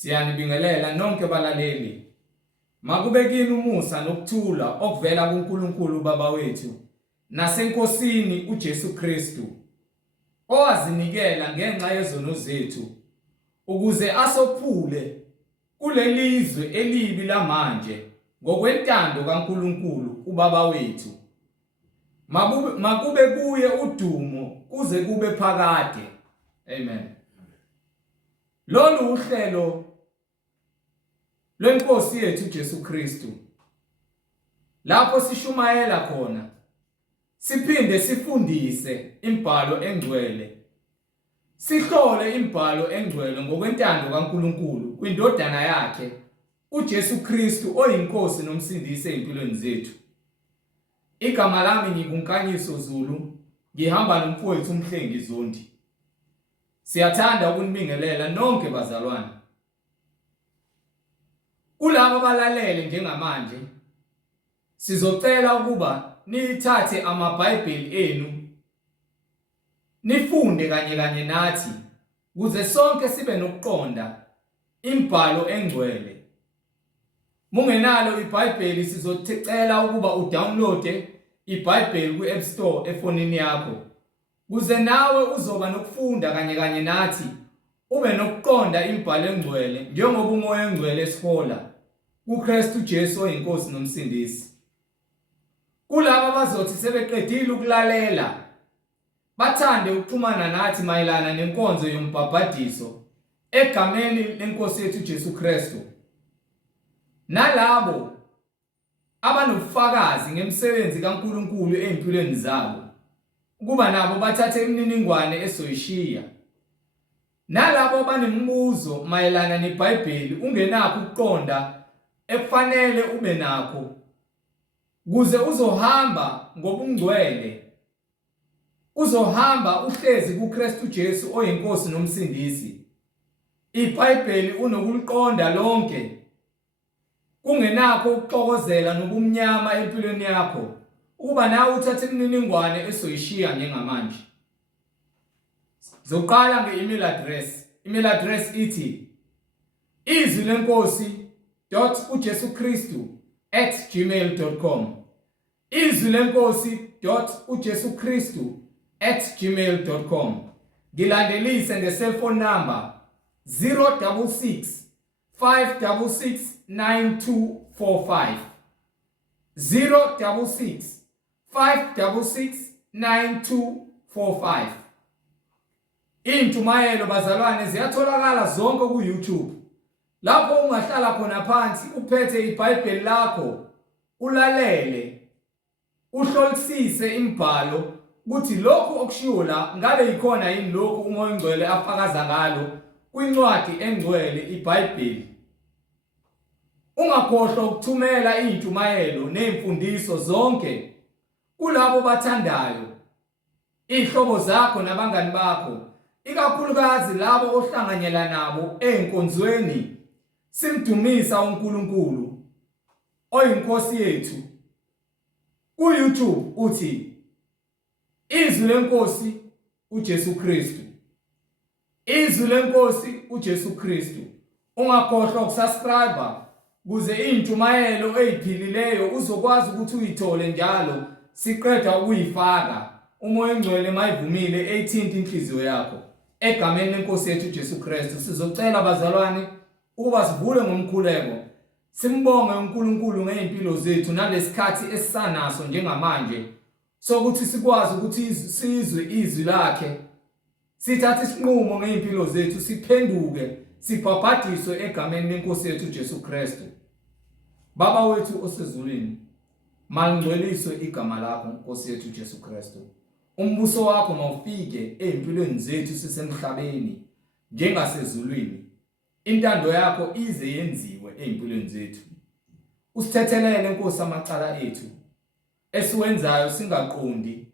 Siyanibingelela nonke balaleli. Makube kini umusa nokuthula okuvela kuNkulunkulu Baba wethu naseNkosini uJesu Kristu, owazinikela ngenxa yezono zethu ukuze asophule kulelizwe elibi lamanje ngokwentando kaNkulunkulu uBaba wethu. Makube kuye udumo kuze kube phakade. Amen. Lolu uhlelo lweNkosi yethu Jesu Kristu, lapho sishumayela khona siphinde sifundise imibhalo engcwele, sihlole imibhalo engcwele ngokwentando kaNkulunkulu kwindodana yakhe uJesu Kristu oyinkosi nomsindisi empilweni zethu. Igama lami ngikunkanyiso Zulu, ngihamba nomfowethu uMhlengi Zondi. Siyathanda ukunibingelela nonke bazalwane. Kulabo abalalele njengamanje, sizocela ukuba nithathe amaBhayibheli enu nifunde kanye nathi ukuze sonke sibe nokuqonda imibhalo engcwele. Mungenalo iBhayibheli sizocela ukuba udownloade iBhayibheli ku-App Store efonini yakho, ukuze nawe uzoba nokufunda kanye nathi, ube nokuqonda imibhalo engcwele njengoba umoya engcwele esihola kuKristu Jesu oyinkosi nomsindisi. Kulabo abazothi sebeqedile ukulalela bathande ukuxhumana nathi mayelana nenkonzo yombhabhadiso egameni lenkosi yethu Jesu Kristu, nalabo abanobufakazi ngemisebenzi kaNkulunkulu empilweni zabo ukuba nabo bathathe imininingwane esoyishiya, nalabo abanemibuzo mayelana neBhayibheli ungenakho ukuqonda ekufanele ube nakho ukuze uzohamba ngobungcwele, uzohamba uhlezi kuKristu Jesu oyinkosi nomsindisi. iBhayibheli unokuliqonda lonke, kungenakho ukuxokozela nobumnyama empilweni yakho ukuba nawe uthathe imininingwane esoyishiya njengamanje. Zoqala nge-email address. Email address ithi izwilenkosi.ujesukristu@gmail.com. izwilenkosi.ujesukristu@gmail.com. Ngilandelise nge-cellphone number 066 566 9245. 066 566 9245. Intumayelo bazalwane ziyatholakala zonke ku-YouTube, lapho ungahlala khona phansi uphethe iBhayibheli lakho, ulalele, uhlolisise imibhalo ukuthi lokhu okushiwo la ngabe yikhona yini lokhu umoya engcwele afakaza ngalo kwincwadi engcwele iBhayibheli. Ungakhohlwa ukuthumela intumayelo nezimfundiso zonke kulabo bathandayo, ihlobo zakho nabangani bakho, ikakhulukazi labo ohlanganyela nabo enkonzweni simdumisa uNkulunkulu oyinkosi yethu. Ku-YouTube uthi Izwi lenkosi uJesu Kristu. Izwi lenkosi uJesu Kristu. Ungakhohlwa ukusubscribe ukuze intumayelo eziphilileyo uzokwazi ukuthi uyithole njalo siqeda ukuyifaka, umoya engcwele mayivumile ethinta inhliziyo yakho. Egameni lenkosi yethu Jesu Kristu sizocela bazalwane ukuba sivule ngomkhuleko, simbonge uNkulunkulu ngeimpilo zethu nalesikhathi esisanaso njengamanje sokuthi sikwazi ukuthi sizwe izwi lakhe, sithathe isinqumo ngeimpilo zethu, siphenduke, sibhabhadiswe egameni lenkosi yethu Jesu Kristu. Baba wethu osezulwini, malingcweliswe igama lakho Nkosi yethu Jesu Kristu. Umbuso wakho mawufike empilweni zethu sisemhlabeni njengasezulwini. Intando yakho ize yenziwe empilweni zethu. Usithethelele Nkosi amacala ethu esiwenzayo singaqondi,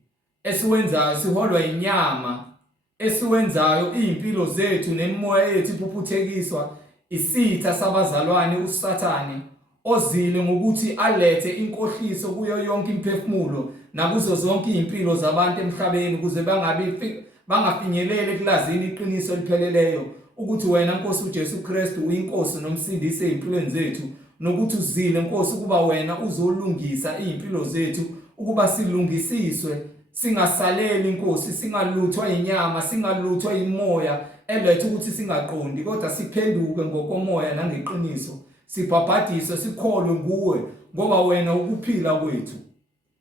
esiwenzayo siholwa inyama, esiwenzayo impilo zethu nemimoya yethu iphuphethekiswa isitha sabazalwane uSathane ozile ngokuthi alethe inkohliso kuyo yonke imphefumulo nakuzo zonke impilo zabantu emhlabeni ukuze bangafinyeleli ekulazini iqiniso lipheleleyo ukuthi wena Nkosi uJesu Kristu uyinkosi nomsindisi ezimpilweni zethu, nokuthi uzile Nkosi ukuba wena uzolungisa izimpilo zethu ukuba silungisiswe, singasaleli Nkosi, singaluthwa inyama, singaluthwa imoya eletha ukuthi singaqondi, kodwa siphenduke ngokomoya nangeqiniso, sibhabhadiswe, sikholwe nguwe ngoba wena ukuphila kwethu.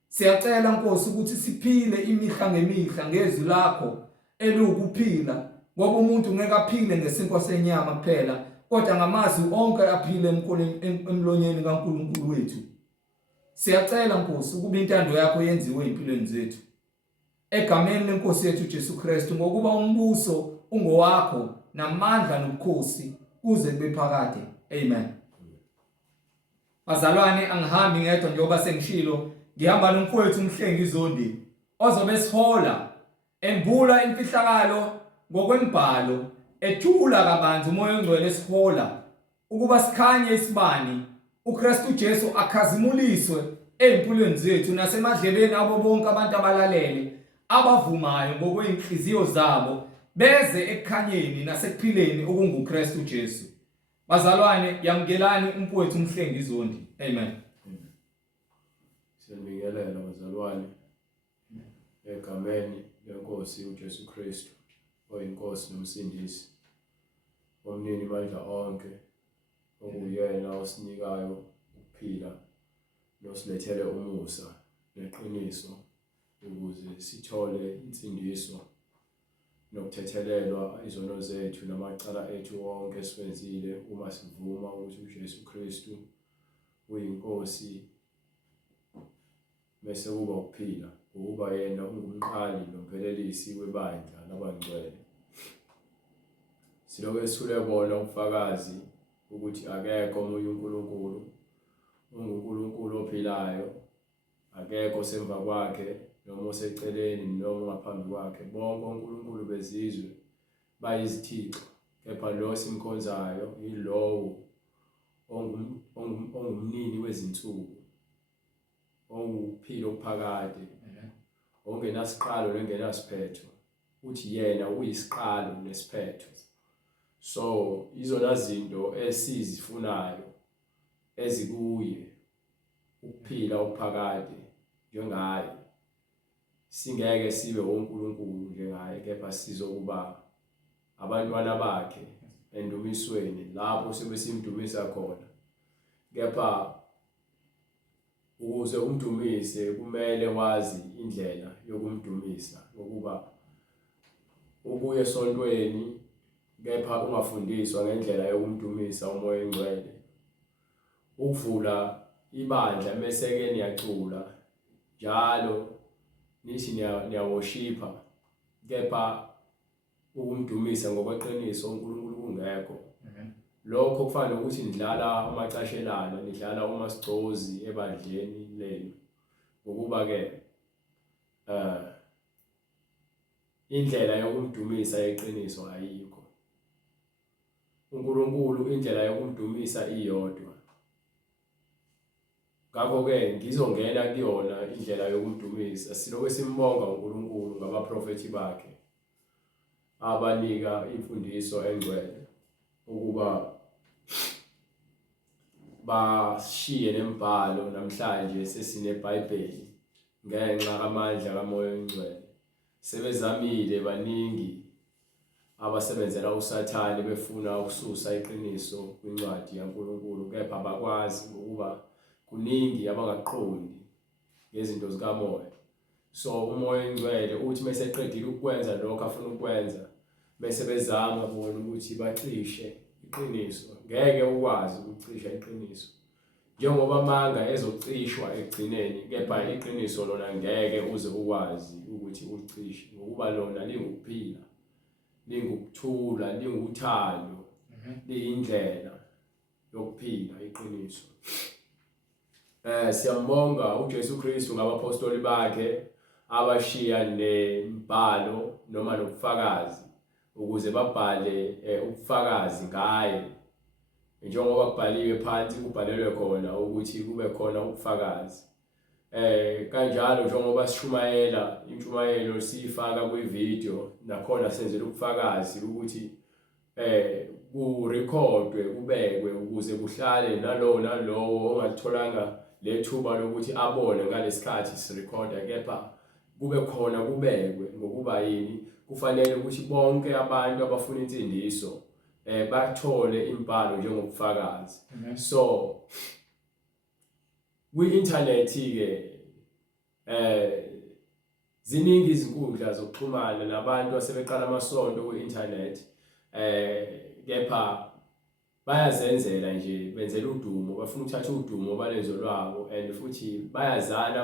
Siyacela Nkosi ukuthi siphile imihla ngemihla ngezwi lakho elukuphila, ngoba umuntu ngeke aphile ngesinkwa senyama kuphela, kodwa ngamazwi onke aphile emlonyeni kaNkulunkulu wethu. Siyacela Nkosi ukuba intando yakho yenziwe empilweni zethu, egameni leNkosi yethu Jesu Kristu, ngokuba umbuso ungowakho namandla nobukhosi kuze kube phakade. Amen. Bazalwane, angihambi ngedwa njengoba sengishilo, ngihamba nomfowethu uMhlengizondi ozobe sihola embula imfihlakalo ngokwembhalo, ethula kabanzi umoya ongcwele sihola ukuba sikhanye isibani, uKristu Jesu akhazimuliswe empilweni zethu nasemadlebeni abo bonke abantu abalalele abavumayo ngokweinhliziyo zabo, beze ekukhanyeni nasekuphileni okunguKristu Jesu. Bazalwane, yamkelani umfowethu uMhlengizondi. Amen. Siyabingelela bazalwane egameni leNkosi uJesu Kristu, oyinkosi nomsindisi, omnini mandla onke, okuyena osinikayo ukuphila nosilethele umusa neqiniso ukuze sithole insindiso nokuthethelelwa izono zethu namacala ethu wonke esiwenzile uma sivuma ukuthi uJesu Kristu uyinkosi, bese kuba ukuphila ukuba yena ungumqali nomphelelisi webandla labangcwele. Siloke sithule bona ubufakazi ukuthi akekho omunye uNkulunkulu, unguNkulunkulu ophilayo, akekho semva kwakhe noma oseceleni noma ngaphambi kwakhe. Bonke onkulunkulu bezizwe bayizithixo, kepha lo simkhonzayo yilowo ongumnini wezinsuku, onguphilo ophakade, ongenasiqalo nengenasiphetho. Uthi yena uyisiqalo nesiphetho. So izona zinto esizifunayo ezikuye, ukuphila ophakade njengaye, singeke sibe onkulunkulu njengaye, kepha sizokuba abantwana bakhe endumisweni lapho sibe simdumisa khona. Kepha ukuze umdumise kumele wazi indlela yokumdumisa, ukuba ubuye esontweni kepha ungafundiswa ngendlela yokumdumisa umoya engcwele. Ukuvula ibandla meseke niyacula njalo nithi niyaworshipa, kepha ukumdumisa ngokweqiniso uNkulunkulu kungekho. Lokho kufana ukuthi nidlala amacashelana, nidlala umasigcozi ebandleni lenu, ukuba ke indlela yokumdumisa yeqiniso ayikho. uNkulunkulu indlela yokumdumisa iyodwa. Ngakho-ke ngizongena kuyona indlela yokumdumisa. Siloke simbonga uNkulunkulu ngabaprofethi bakhe abanika imfundiso engcwele ukuba bashiye nembhalo namhlanje sesineBhayibheli ngenxa kamandla kamoya engcwele. Sebezamile baningi abasebenzela uSathane befuna ukususa iqiniso kwincwadi yaNkulunkulu, kepha bakwazi ukuba kuningi abangaqondi ngezinto zikamoya. So umoya engcwele uthi meseqedile ukwenza lokho afuna ukwenza, bese bezama bona ukuthi bacishe iqiniso. Ngeke ukwazi ukucisha iqiniso njengoba manga ezocishwa ekugcineni, kepha iqiniso lona ngeke uze ukwazi ukuthi ulicishe, ngokuba lona lingukuphila, lingukuthula, linguthando, liyindlela yokuphila iqiniso. Siyambonga uJesu Kristu ngabapostoli bakhe abashiya nembhalo noma nobufakazi ukuze babhale ubufakazi ngaye, njengoba kubhaliwe phansi kubhalelwe khona ukuthi kube khona ubufakazi. Kanjalo njengoba sishumayela intshumayelo siyifaka kwivideo, nakhona senzele ubufakazi ukuthi kurekhodwe kubekwe ukuze kuhlale nalowo ongatholanga lethuba lokuthi abone ngalesikhathi sirekhoda, kepha kube khona kubekwe ngokuba yini kufanele ukuthi bonke abantu abafuna insindiso bathole impalo njengobufakazi. So kwi-internet ke ziningi izinkundla zokuxhumana nabantu asebeqala amasonto kwi-internet, kepha bayazenzela nje, benzela udumo, bafuna ukuthatha udumo balenzo lwabo, and futhi bayazana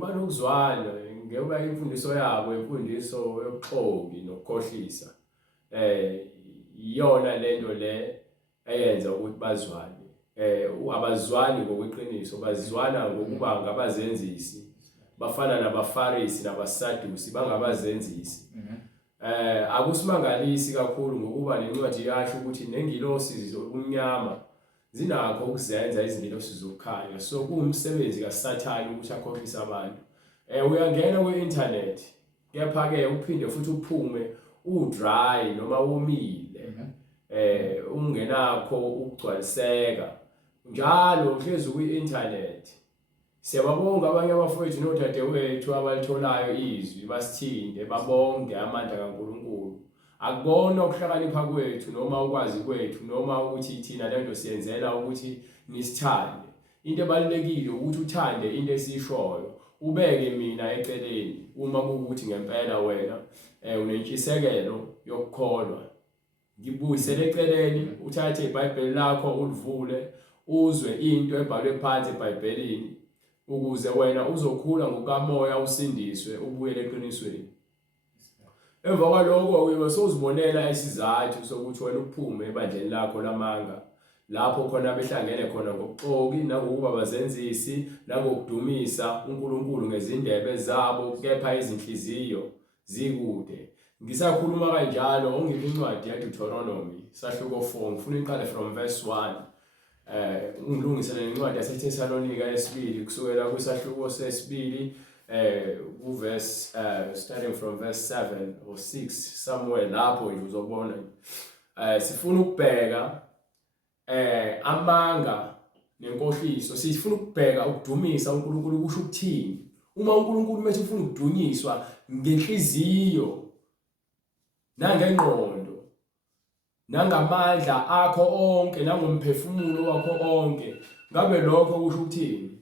banokuzwana ngoba imfundiso yabo imfundiso yobuxoki nokukhohlisa, iyona lento le eyenza ukuthi bazwane. Abazwani ngokweqiniso, bazwana ngokuba ngabazenzisi, bafana nabafarisi nabasadusi, bangabazenzisi. Akusimangalisi kakhulu ngokuba nencwadi yasho ukuthi nengilosi zomnyama zinakho ukuzenza izingilosi zokukhanya. So kuwumsebenzi kaSathane ukuthi akhohlise abantu. Uyangena kwi-internet, kepha-ke uphinde futhi uphume udry noma womile, ungenakho ukugcwaliseka njalo uhlezi kwi-internet. Siyababonga abanye abafowethu nodadewethu abalitholayo izwi basithinde babonge amandla kaNkulunkulu. Akubona ukuhlakanipha kwethu noma ukwazi kwethu noma ukuthi thina lento siyenzela ukuthi nisithande. Into ebalulekile ukuthi uthande into esishoyo, ubeke mina eceleni uma kuwukuthi ngempela wena unentshisekelo yokukholwa. Ngibuyisele eceleni, uthathe iBhayibheli lakho ulivule, uzwe into ebhalwe phansi eBhayibhelini ukuze wena uzokhula ngokamoya usindiswe ubuyele eqinisweni. Emva kwalokho uyobe sozibonela isizathu sokuthi wena uphume ebandleni lakho lamanga, lapho khona behlangene khona ngobuxoki nangokuba bazenzisi nangokudumisa uNkulunkulu ngezindebe zabo, kepha izinhliziyo zikude. Ngisakhuluma kanjalo ongiphi incwadi yaDeuteronomy sahluko 4, ngifuna iqale from verse 1. Ungilungisele incwadi yaseThesalonika yesibili kusukela kwisahluko sesibili verse starting from verse 7 or 6 somewhere lapho nje uzobona. Sifuna ukubheka amanga nenkohliso, sifuna ukubheka ukudumisa uNkulunkulu kusho ukuthini. Uma uNkulunkulu mase ufuna ukudunyiswa ngenhliziyo nangengqondo nangamandla akho onke nangomphefumulo wakho onke, ngabe lokho kusho ukuthini?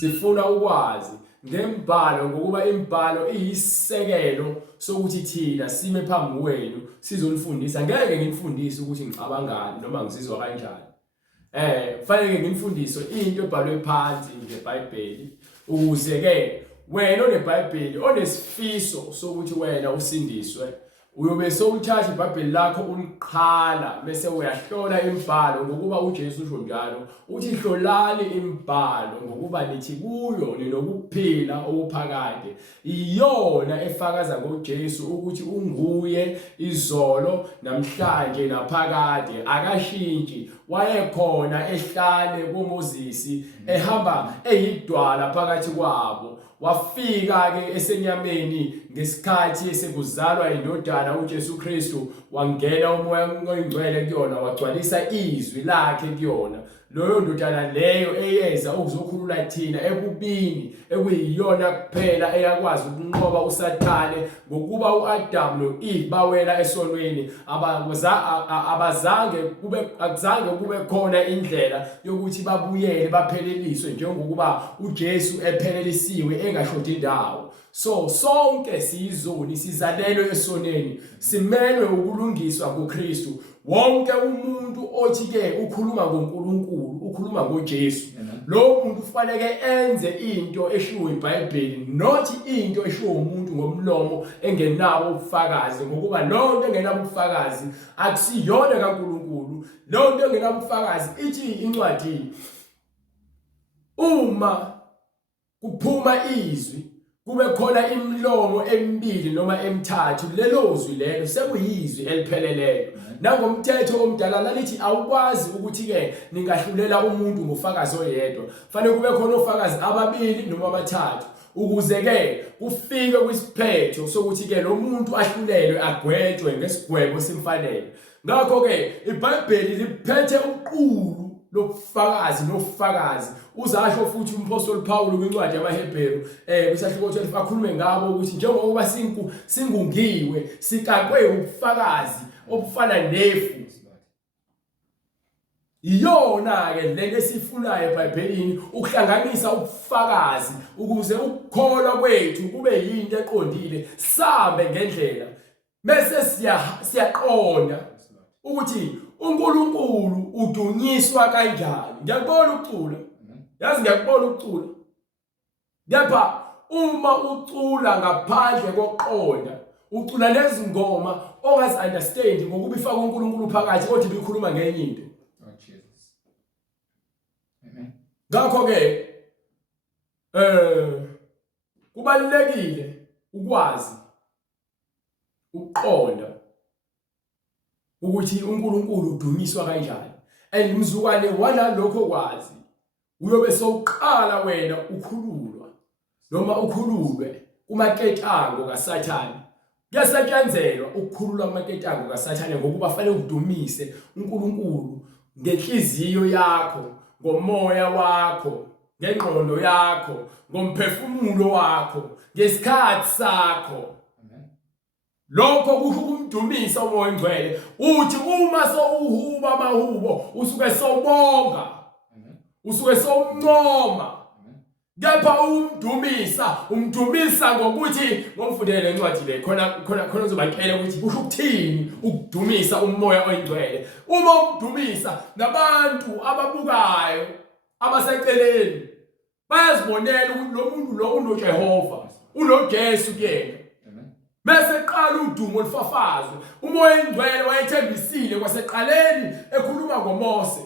Sifuna ukwazi ngembhalo ngokuba imbhalo iyisisekelo sokuthi thina sime phambi kwenu sizolifundisa. Ngeke ngimfundise ukuthi ngicabangani noma ngizizwa kanjani. Kufanele ngimfundise into ebhalwe phansi ngeBhayibheli ukuze ke wena oneBhayibheli onesifiso sokuthi wena usindiswe uyobe sowuthatha iBhayibheli lakho uliqhala bese uyahlola imbhalo ngokuba uJesu usho njalo uthi hlolani imbhalo ngokuba nithi kuyo ninokuphila okuphakade. Iyona efakaza ngoJesu ukuthi unguye izolo namhlanje naphakade, akashintshi. Wayekhona ehlane kuMoses ehamba eyidwala phakathi kwabo, wafika ke esenyameni ngesikhathi esekuzalwa indodana uJesu Kristu, wangena umoya oyingcwele kuyona, wagcwalisa izwi lakhe kuyona. Loyo ndodana leyo eyeza ukuzokhulula thina ebubini, ekuyiyona kuphela eyakwazi ukunqoba uSathane ngokuba uAdam noEve bawela esonweni. Akuzange kube khona indlela yokuthi babuyele bapheleliswe njengokuba uJesu ephelelisiwe engashodi indawo. So sonke siyizoni, sizalelwe esoneni, simelwe ukulungiswa kuKristu. Wonke umuntu othi ke ukhuluma ngoNkulunkulu, ukhuluma ngoJesu, lo muntu kufanele enze into eshiwo iBhayibheli, not into eshiwo umuntu ngomlomo engenawo ubufakazi, ngokuba lonto engenabo ubufakazi akusiyona kaNkulunkulu. Lonto engenabo ubufakazi ithi incwadi, uma kuphuma izwi kube khona imilomo emibili noma emithathu, lelo zwi lelo sekuyizwi elipheleleyo. Nangomthetho omdala lalithi awukwazi ukuthi ke ningahlulela umuntu ngofakazi oyedwa, fanele kube khona ofakazi ababili noma abathathu. ukuze ke kufike kwisiphetho sokuthi ke lo muntu ahlulelwe agwetshwe ngesigwebo simfanele. Ngakho ke iBhayibheli liphethe uqulu lobufakazi nofakazi. Uzasho futhi umpostoli Paul kwincwadi yamaHebheru kwisahluko 12 akhulume ngabo ukuthi njengoba singungiwe sikakwe ubufakazi obufana nefu. Iyona ke lento esifunayo eBhayibhelini ukuhlanganisa ubufakazi ukuze ukukholwa kwethu kube yinto eqondile sambe ngendlela. Bese siyaqonda ukuthi uNkulunkulu udunyiswa kanjani. Ngiyakubona ukucula. Yazi ngiyakubona ukucula. Kepha uma ucula ngaphandle kokuqonda, ucula lezingoma ongazi understand ngokuba ifaka uNkulunkulu phakathi kodwa ibikhuluma ngenye into. Ngakho ke kubalulekile ukwazi ukuqonda ukuthi uNkulunkulu udunyiswa kanjani. Mzukwane walokho kwazi uyobe sowuqala wena ukhululwa noma ukhululwe kumaketango kaSathane. Kuyasetshenzelwa ukukhululwa kumaketango kaSathane ngokuba fanele udumise uNkulunkulu ngenhliziyo yakho, ngomoya wakho, ngengqondo yakho, ngomphefumulo wakho, ngesikhathi sakho. Lokho kusho ukumdumisa umoya oyingcwele. Uthi uma sowuhuba amahubo usuke sowubonga, usuke sowumncoma. Kepha umdumisa ngokuthi ngomfundele lencwadi le khona uzobakela ukuthi kusho ukuthini ukudumisa umoya oyingcwele. Uma umdumisa nabantu ababukayo abaseceleni bayazibonela ukuthi lo muntu lo unoJehova, unoJesu kuyena. Bese qala udumo olufafazwe. Umoya oyingcwele wayethembisile kwaseqaleni ekhuluma ngoMose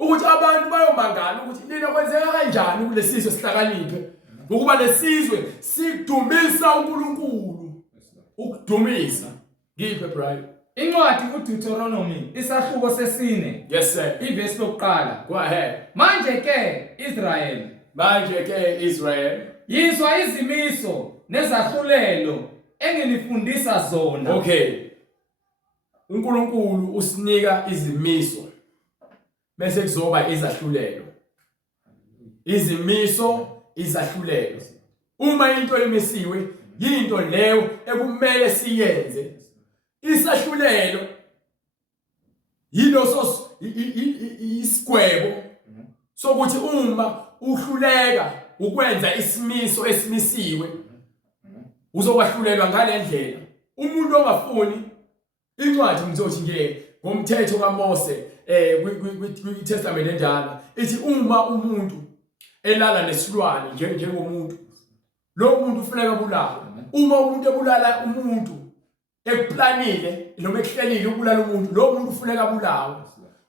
ukuthi abantu bayomangala ukuthi nina kwenzeka kanjani kulesizwe sihlakaniphe ngokuba lesizwe sidumisa uNkulunkulu. Ukudumisa ngiphe Brian Incwadi uDeuteronomy isahluko sesine. Yes sir. Ivesi lokuqala. Go ahead. Manje ke Israel yizwa izimiso nezahlulelo engilifundisa zona. Okay. uNkulunkulu usinika izimiso bese kuzoba izahlulelo. Izimiso, izahlulelo. Uma into emisiwe, yinto leyo ekumele siyenze. Isahlulelo yilo isigwebo sokuthi uma uhluleka ukwenza isimiso esimisiwe uzowahlulelwa ngalendlela. Umuntu ongafuni incwadi ngizothi nje ngomthetho kaMose kwiTestament endala ithi uma umuntu elala nesilwane njengomuntu lo muntu ufuneka bulala. Uma umuntu ebulala umuntu ekuplanile noma ekuhlelile ukubulala umuntu lo muntu ufuneka bulawe.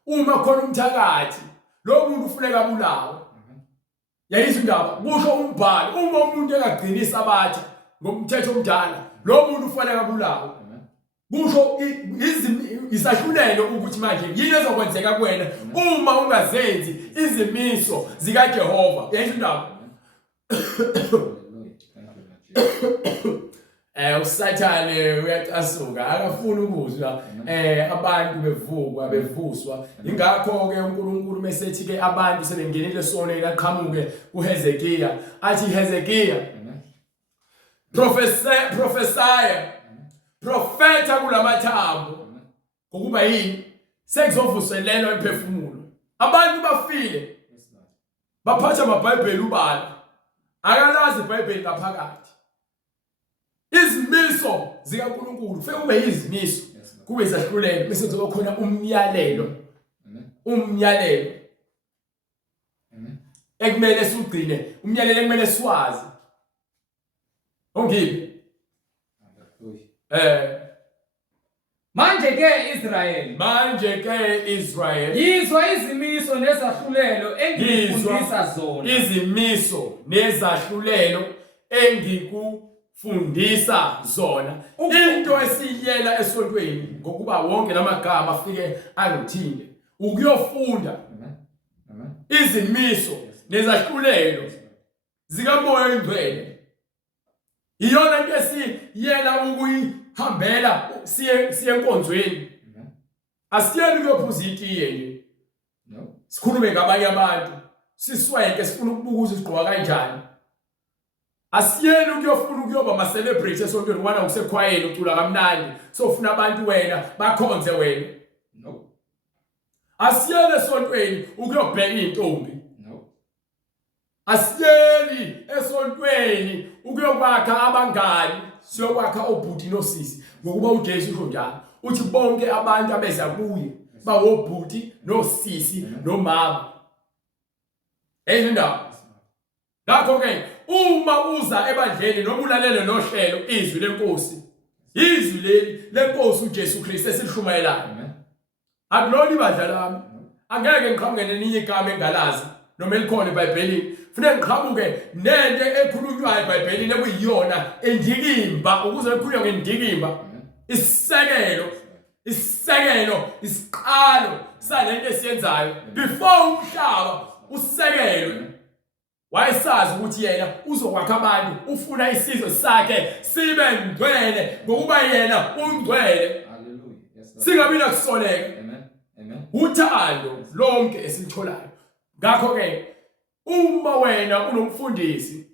Uma khona umthakathi lo muntu ufuneka bulawe. Yayizwa indaba kusho umbhalo uma umuntu engagcinisa abathi ngomthetho omdala lo muntu ufanele abulawe. Kusho isahlulelo ukuthi manje yini ezokwenzeka kuwena uma ungazenzi izimiso zikaJehova. Yayizwa indaba uSathane uyacasuka akafuni ukuzwa abantu bevuswa. Ingakho ke uNkulunkulu mesethi ke abantu sebengenile sonele aqhamuke kuHezekiya athi Hezekiya profeta kulamathambo ngokuba yini sekuzovuselelwa imphefumulo. Abantu bafile baphatha amaBhayibheli ubala akalazi iBhayibheli ngaphakathi. Izimiso zikaNkulunkulu feke kube izimiso kube izahlulelo bese kuzoba khona umyalelo ekumele siugcine, umyalelo ekumele siwazi. Ongiphi Manje ke Israel yizwa izimiso nezahlulelo engikufundisa zona. Izimiso nezahlulelo engikufundisa zona. Into esiyela esontweni ngokuba wonke lamagama afike angithinde ukuyofunda izimiso nezahlulelo zikamoya oyingcwele. Iyona into esiyela ukuyihambela siye enkonzweni. Asiyeli ukuyophuza itiye nje. No. Sikhulume ngabanye abantu, siswenke sifuna ukubuka ukuthi sigqoka kanjani. Asiyeli ukuyofuna ukuyoba ama celebrity esontweni wana usekhwayeni ucula kamnandi, sofuna abantu wena bakhonze wena. No. Asiyeli esontweni ukuyobheka intombi. No. Asiyeli esontweni ukuyokwakha abangani, siyokwakha obhuti nosisi. Ngokuba uJesu usho njalo, uthi bonke abantu abeza kuye bawobhuti nosisi nomama. Eyindaba. Ngakho ke uma uza ebandleni noma ulalele nohlelo izwi lenkosi, izwi leli lenkosi uJesu Kristu esilishumayelayo. Amen. Akulona ibandla lami. Angeke ngiqhamuke nelinye igama engalazi noma elikhona eBhayibhelini. Kufanele ngiqhamuke nento ekhulunywayo eBhayibhelini ekuyiyona endikimba ukuze kukhulunywe ngendikimba. Isisekelo, isiqalo salento esiyenzayo before umhlaba usekelwe. Wayesazi ukuthi yena uzokwakha abantu, ufuna isizwe sakhe sibe ngcwele ngokuba yena ungcwele. Hallelujah. Yes, Lord. Singabi nakusoleka. Amen. Amen. Uthando lonke esilitholayo. Ngakho ke uma wena unomfundisi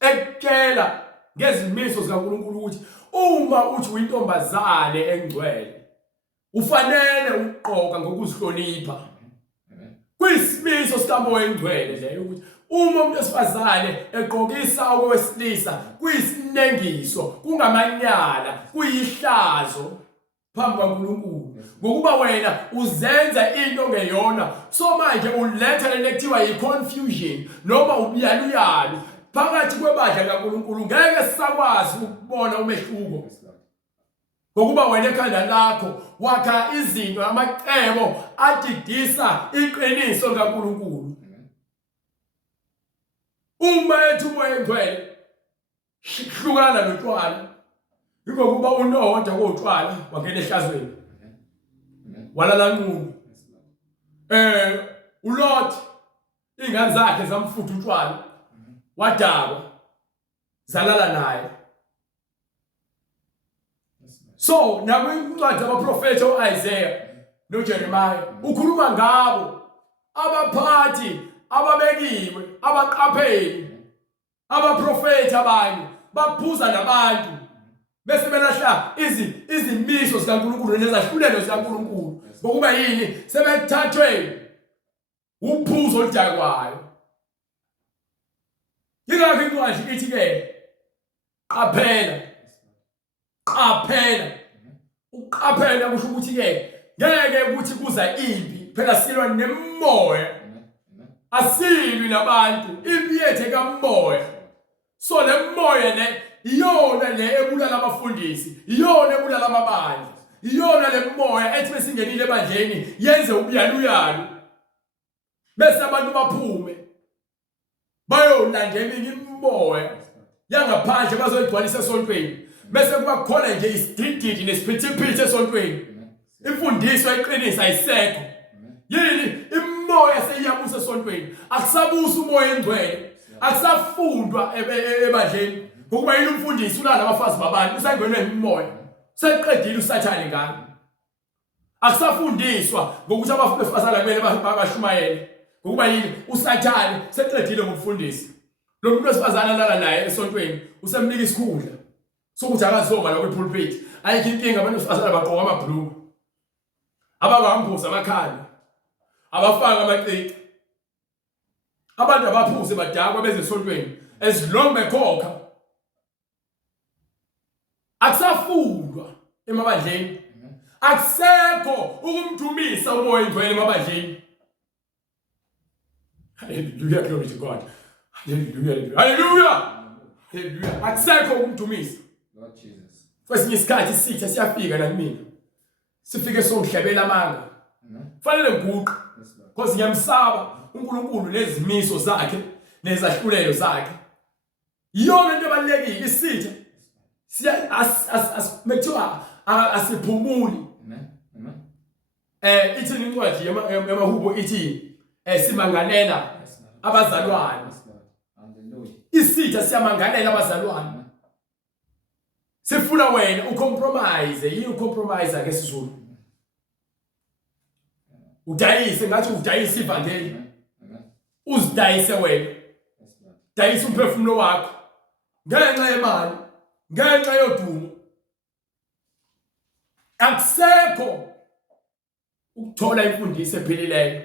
ekutshela ngezimiso zikaNkulunkulu ukuthi uma uthi uyintombazane engcwele ufanele uqoka ngokuzihlonipha. Kwisimiso sikamoya engcwele nje ukuthi uma umuntu esifazane eqokisa owesilisa kuyisinengiso, kungamanyala, kuyihlazo phambi kaNkulunkulu. Ngokuba wena uzenza into ngeyona, so manje uletha lento ekuthiwa yi-confusion noma ubuyaluyalu phakathi kwebandla kaNkulunkulu. Ngeke sisakwazi ukubona umehluko. Ngokuba wena ekhanda lakho wakha izinto amacebo adidisa iqiniso likaNkulunkulu. Uma ethi umoya engcwele hlukana notshwala, ngokuba uNoda kotshwala wangena ehlazweni. Walala nqunu. uLot ingane zakhe zamfutha utshwala, wadaba zalala naye. So nakwincwadi abaprofeti uIsaiah noJeremiah ukhuluma ngabo abaphathi ababekiwe, abaqapheli, abaprofeti abanye baphuza nabantu bese belahla izimiso zikaNkulunkulu nezahlulelo zikaNkulunkulu. Ngokuba yini? Sebethathwe uphuzo oludakwayo. Yingakho incwadi ithi ke qaphela. Uqaphela kusho ukuthi ke ngeke ukuthi kuza impi, phela silwa nemoya. Asilwi nabantu, impi yethu kamoya. So le moya le iyona le ebulala abafundisi, iyona ebulala amabandla, iyona le moya ethi besingenile ebandleni yenze ubuyaluyalu. Bese abantu baphume bayolandela imimoya yangaphandle bazoyigcwalisa esontweni. Bese kuba khona nje isidididi nesiphithiphithi esontweni. Imfundiso eqinisa ayisekho. Yini imoya seyiyabusa esontweni. Akusabusa umoya engcwele. Akusafundwa ebandleni. Ngokuba yini umfundisi ulala abafazi babantu usangenwe imimoya. Seqedile usathane ngani. Akusafundiswa ngokuthi abafazana kumele babashumayele. Ngokuba yini usathane seqedile ngumfundisi. Lo muntu wesifazana alala naye esontweni usemnika isikhundla sokuthi akazoma la kwi-pulpit. Ayikho inkinga abantu besifazana bagqoka amabhuluku, ababambuza amakhanda, abafaka amacici, abantu abaphuze badakwa beze esontweni as long bekhokha. Akusafundwa emabandleni. Akusekho ukumdumisa umoya engcwele emabandleni. Hallelujah, glory to God. Hallelujah. Hallelujah. Hallelujah. Akusekho ukumdumisa. Lord Jesus. Kwesinye isikhathi sithe siyafika la kumina. Sifike somhlabela amanga. Fanele ngiguqe. Because ngiyamsaba uNkulunkulu nezimiso zakhe nezahlulelo zakhe. Iyona into ebalekile isithe. Siya mekuthiwa asiphumuli. Ithi incwadi yamahubo ithi simangalela abazalwane. Isitha siyamangalela abazalwane. Sifuna wena ucompromise, ucompromise ngesizulu. Udayise ngathi udayise ivangeli. Uzidayise wena. Dayisa umphefumulo wakho. Ngenxa yemali, ngenxa yodumo. Akusekho ukuthola imfundiso ephilileyo.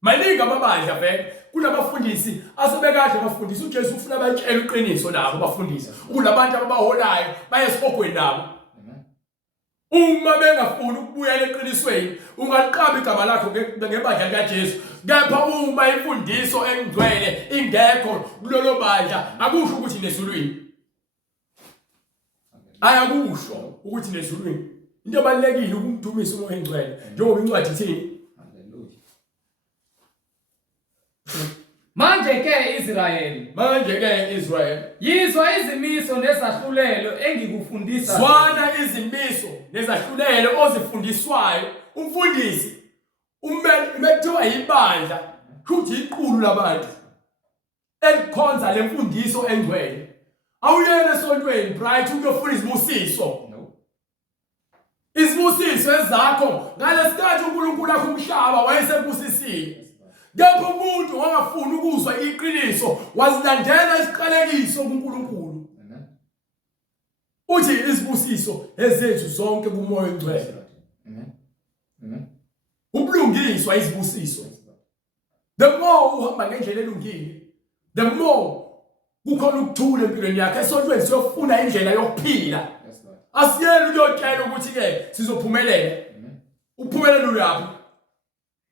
Maningi amabandla vele kunabafundisi asebekade bafundisa uJesu ufuna bayitshela iqiniso nabo bafundisa. Kulabantu abaholayo bayesibogweni nabo. Uma bengafuni ukubuyela eqinisweni ungaliqaba igama lakho ngebandla likaJesu. Kepha uma imfundiso engcwele ingekho kulolo bandla akusho ukuthi nezulwini. Ayakusho ukuthi nezulwini. Into ebalekile ukumdumisa umoya engcwele njengoba incwadi ithini. Manje ke Israel, yizwa izimiso nezahlulelo engikufundisa. Zwana izimiso nezahlulelo ozifundiswayo umfundisi. Umethiwa yibandla futhi iqulu labantu elikhonza lemfundiso engcwele. Awuyele esontweni bright ukuyofuna izibusiso. Izibusiso ezakho ngalesikhathi uNkulunkulu akho umhlaba wayesebusisile. Kepha umuntu ongafuni ukuzwa iqiniso wazilandela isiqalekiso kuNkulunkulu. Uthi izibusiso ezethu zonke kumoya engcwele. Ubulungiswa izibusiso. The more uhamba ngendlela elungile, the more kukhona ukuthula empilweni yakhe. Esontweni siyofuna indlela yokuphila. Asiyeli uyotshela ukuthi ke sizophumelela. Uphumelela uyapi?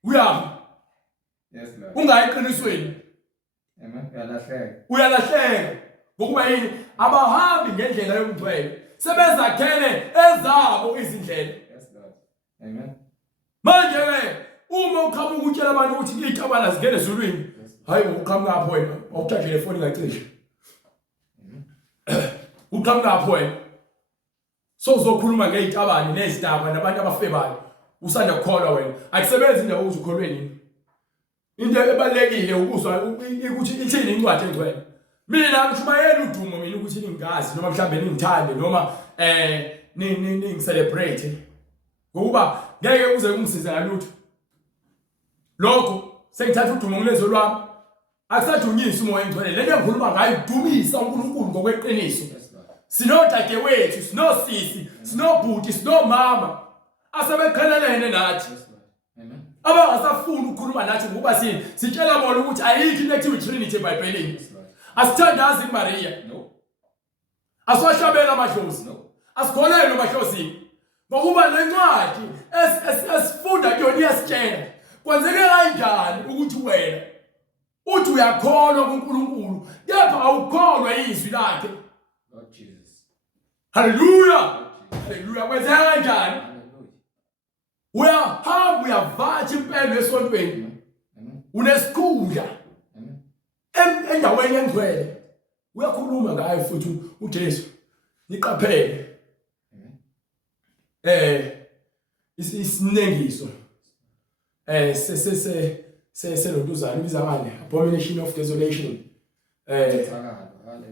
Uyapi? Yes Lord. Ungayiqinisweni. Amen. Uyalahleka. Uyalahleka. Ngokuba yini abahambi ngendlela yomgcwele sebezakhele ezabo izindlela. Yes Lord. Amen. Manje ke uma uqhamuka ukutshela abantu ukuthi izitabana zingene ezulwini, hayi uqhamuka lapho wena, awuthathele ifoni ngacishe. Uqhamuka lapho wena. So uzokhuluma ngezitabane nezitaba nabantu abafebayo. Usanda kukholwa wena. Akusebenzi indawo uzukholweni. Into ebalekile ukuzwa ukuthi ithini incwadi engcwele. Mina ngishumayela udumo mina ukuthi ningazi noma mhlambe ningithande noma ningi-celebrate. Ngokuba ngeke uze ungisize ngalutho. Lokho sengithatha udumo kulezo lwami. Akusadunyisi umoya engcwele. Lento engikhuluma ngayo idumisa uNkulunkulu ngokweqiniso. Sinodade wethu, sinosisi, sinobhuti, sinomama asebekhelelene nathi. Abangasafuni ukukhuluma nathi ngoba sitshela bona ukuthi ayikho inactive trinity eBhayibhelini. Asithandazi iMaria. No. Aswashabela amadlozi. No. Asikholelwe emahlozini. Ngokuba lencwadi esifunda kuyona iyasitshela. Kwenzeke kanjani ukuthi wena uthi uyakholwa kuNkulunkulu, kepha awukholwa izwi lakhe. Lord Jesus. Hallelujah. Hallelujah. Kwenzeke kanjani? Uyahamba uyavatsha impela esontweni. Unesikhundla. Endaweni engcwele. Uyakhuluma ngayo futhi uJesu. Niqaphele. Isinengiso. Selontuzana ibiza ngane abomination of desolation.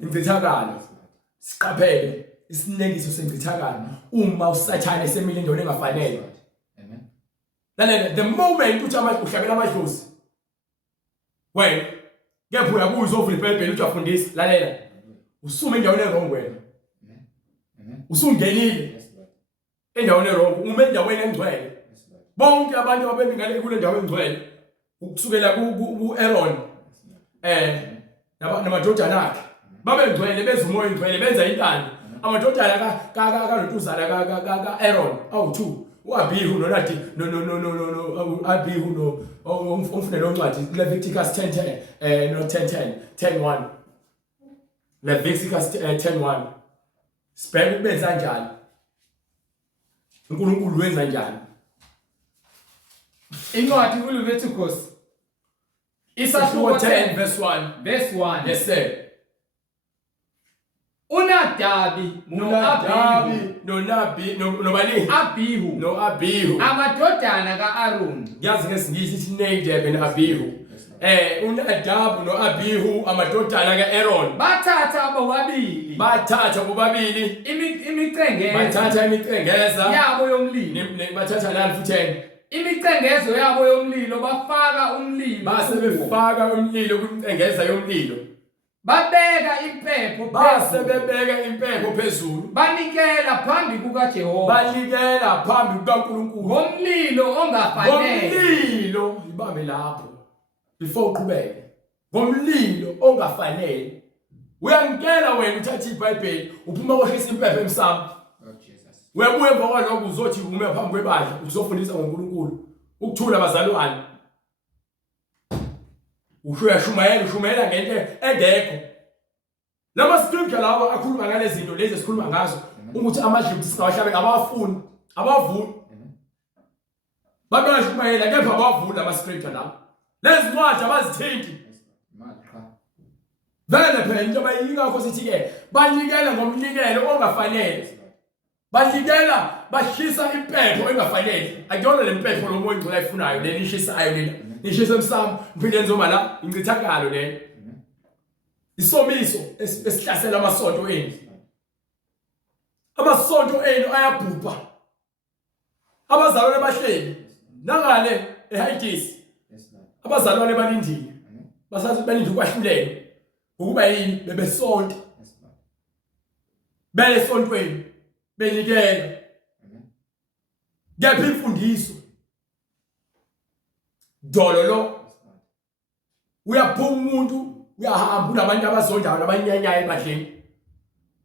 Incithakalo. Siqaphele isinengiso sencithakalo uma usathane semile endweni engafanele. The moment uthi uhlabela amadlozi wena kepha uyakuzwa ovula iBhayibheli uthi uyafundisa lalela usuma endaweni errong wena usungenile endaweni errong uma endaweni engcwele bonke abantu ababengale kule ndawo engcwele ukusukela ku-Aaron namadodana akhe babengcwele beza umoya engcwele benza intando amadodana kalontuzana ka-Aaron awu-2 uAbihu noNadi no Abihu no umfundele oncwadi Leviticus 10:10 no 10:1 Leviticus 10:1 sibheke benza kanjani uNkulunkulu wenza kanjani incwadi kuLeviticus isahluko 10 verse 1 yes sir uNadabi Abihu amadodana kaAron yazi ngesingisi ithi Nadab and Abihu uNadabu noAbihu amadodana kaAaron bathatha bobabili bathatha bobabili imicengeza bathatha imicengeza yabo yomlilo bathatha nani futhi imicengezo yabo yomlilo bafaka umlilo base befaka umlilo kwimcengeza yomlilo babeka impepho base bebeka impepho phezulu banikela phambi kukaJehova banikela phambi kukaNkulunkulu ngomlilo ongafanele ngomlilo ibambe lapho before uqhubeke ngomlilo ongafanele uyangikela wena uthatha iBhayibheli uphuma koshisa impepho emsamo webuye emva kwalokho uzothi ume phambi kwebandla uzofundisa ngoNkulunkulu ukuthula abazalwane ushumayela ngento engekho lama scripture lawo akhuluma ngalezi zinto lezi esikhuluma ngazo ukuthi amadlozi sikawahlabe abafuni abavuni babashumayela kepha abavuni lama scripture lawo lezi ncwadi abazithinti vele phela into bayingakho sithi ke banikela ngomnikelo ongafanele banikela bashisa impepho engafanele akuyona lempepho lo moya ingcwele ayifunayo lenishisayo lena nishisa emsamo mphinde nzoma la incithakalo lena isomiso esihlasela amasonto enu ayabhubha abazalwane bahleli nangale eHaitisi abazalwane balindile basathi balinde ukwahlulelwa ukuba yini bebesonto besontweni benikela ngephi imfundiso dololo uyaphuma umuntu uyahamba unabantu abazondayo nabanyanyayo ebadleni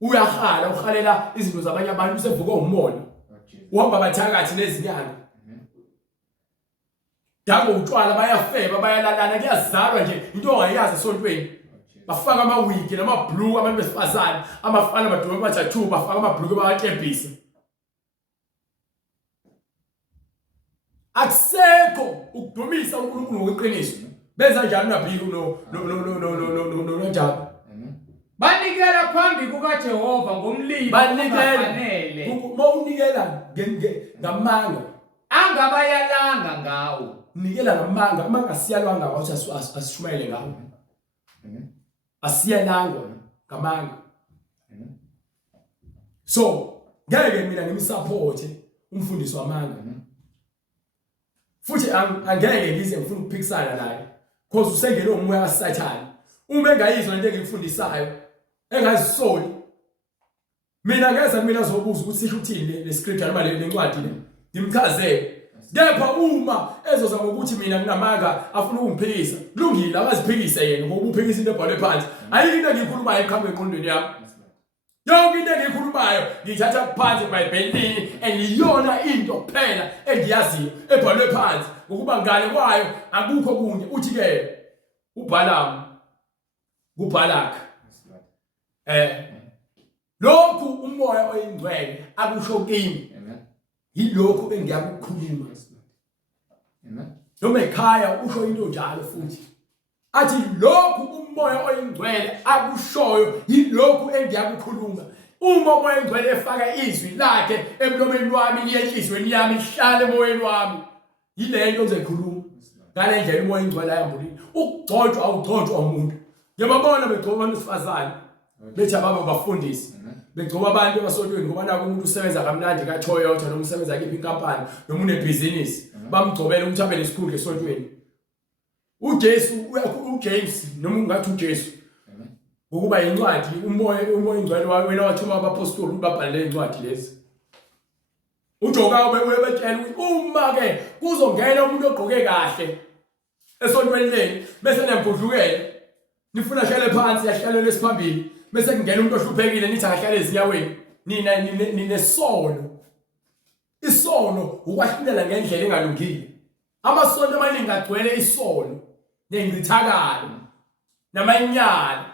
uyahala uhalela izinto zabanye abantu usevuka umona uhamba bathakathi nezinyanga dango utshwala bayafeba bayalalana kuyazalwa nje into ongayazi esontweni bafaka amawigi namablue abantu besifazane amafana amadolo bathathu bafaka amabhlue bayakebhisa akusekho ukudumisa uNkulunkulu ngokweqiniso benza njalo naBhilu no Nadabu banikela phambi kukaJehova ngomlilo ongafanele mawunikela ngamanga angabayalanga ngawo nikela ngamanga amanga asiyalwanga ngawo asishumayele ngawo asiyalangwa ngamanga so ngeke mina ngimsupport umfundisi wamanga futhi angeke ngize ngifuna ukuphikisana naye because usengene umoya kaSathane uma engayizwa into engikufundisayo engazisoli mina ngeza mina zobuza ukuthi sisho uthini le scripture noma le ncwadi le ngimchazele kepha uma ezoza ngokuthi mina nginamanga afuna ukungiphikisa kulungile akaziphikise yena ngoba uphikisa into ebhalwe phansi ayikho into engiyikhulumayo eqhamuka eqondweni yami yonke into engiyikhulumayo ngithatha phansi eBhayibhelini engiyona into kuphela engiyaziyo ebhalwe phansi ngokuba ngale kwayo akukho kunye uthi ke uBalaam kuBalaka lokhu umoya oyingcwele akusho kimi yilokho engiyakukhuluma noma ekhaya usho into njalo futhi athi lokhu umoya oyingcwele akushoyo yilokhu engiyakukhuluma uma umoya oyingcwele efaka izwi lakhe emlomeni wami liyehlizweni yami lihlale emoyeni wami yilento engizoyikhuluma ngale ndlela umoya oyingcwele ayambulini ukugcotshwa awugcotshwa umuntu ngiyababona begcoba abantu besifazane bethi ababa bafundisi begcoba abantu abasontweni ngoba nako umuntu usebenza kamnandi kaToyota noma usebenza kephi inkampani noma unebhizinisi bamgcobela ukuthi abe nesikhundla esontweni uJames noma ungathi uJesu ngokuba incwadi umoya ingcwele wena wathuma abapostoli ubabhalele incwadi lezi uJoka ubetshela ukuthi uma ke kuzongena umuntu ogqoke kahle esontweni leni bese nempudlukele nifuna hlale phansi yahlale esiphambili bese kungena umuntu ohluphekile nithi akahlale ezinyaweni nina ninesono isono ukwahlulela ngendlela engalungile amasonto amaningi agcwele isono nengithakalo namanyala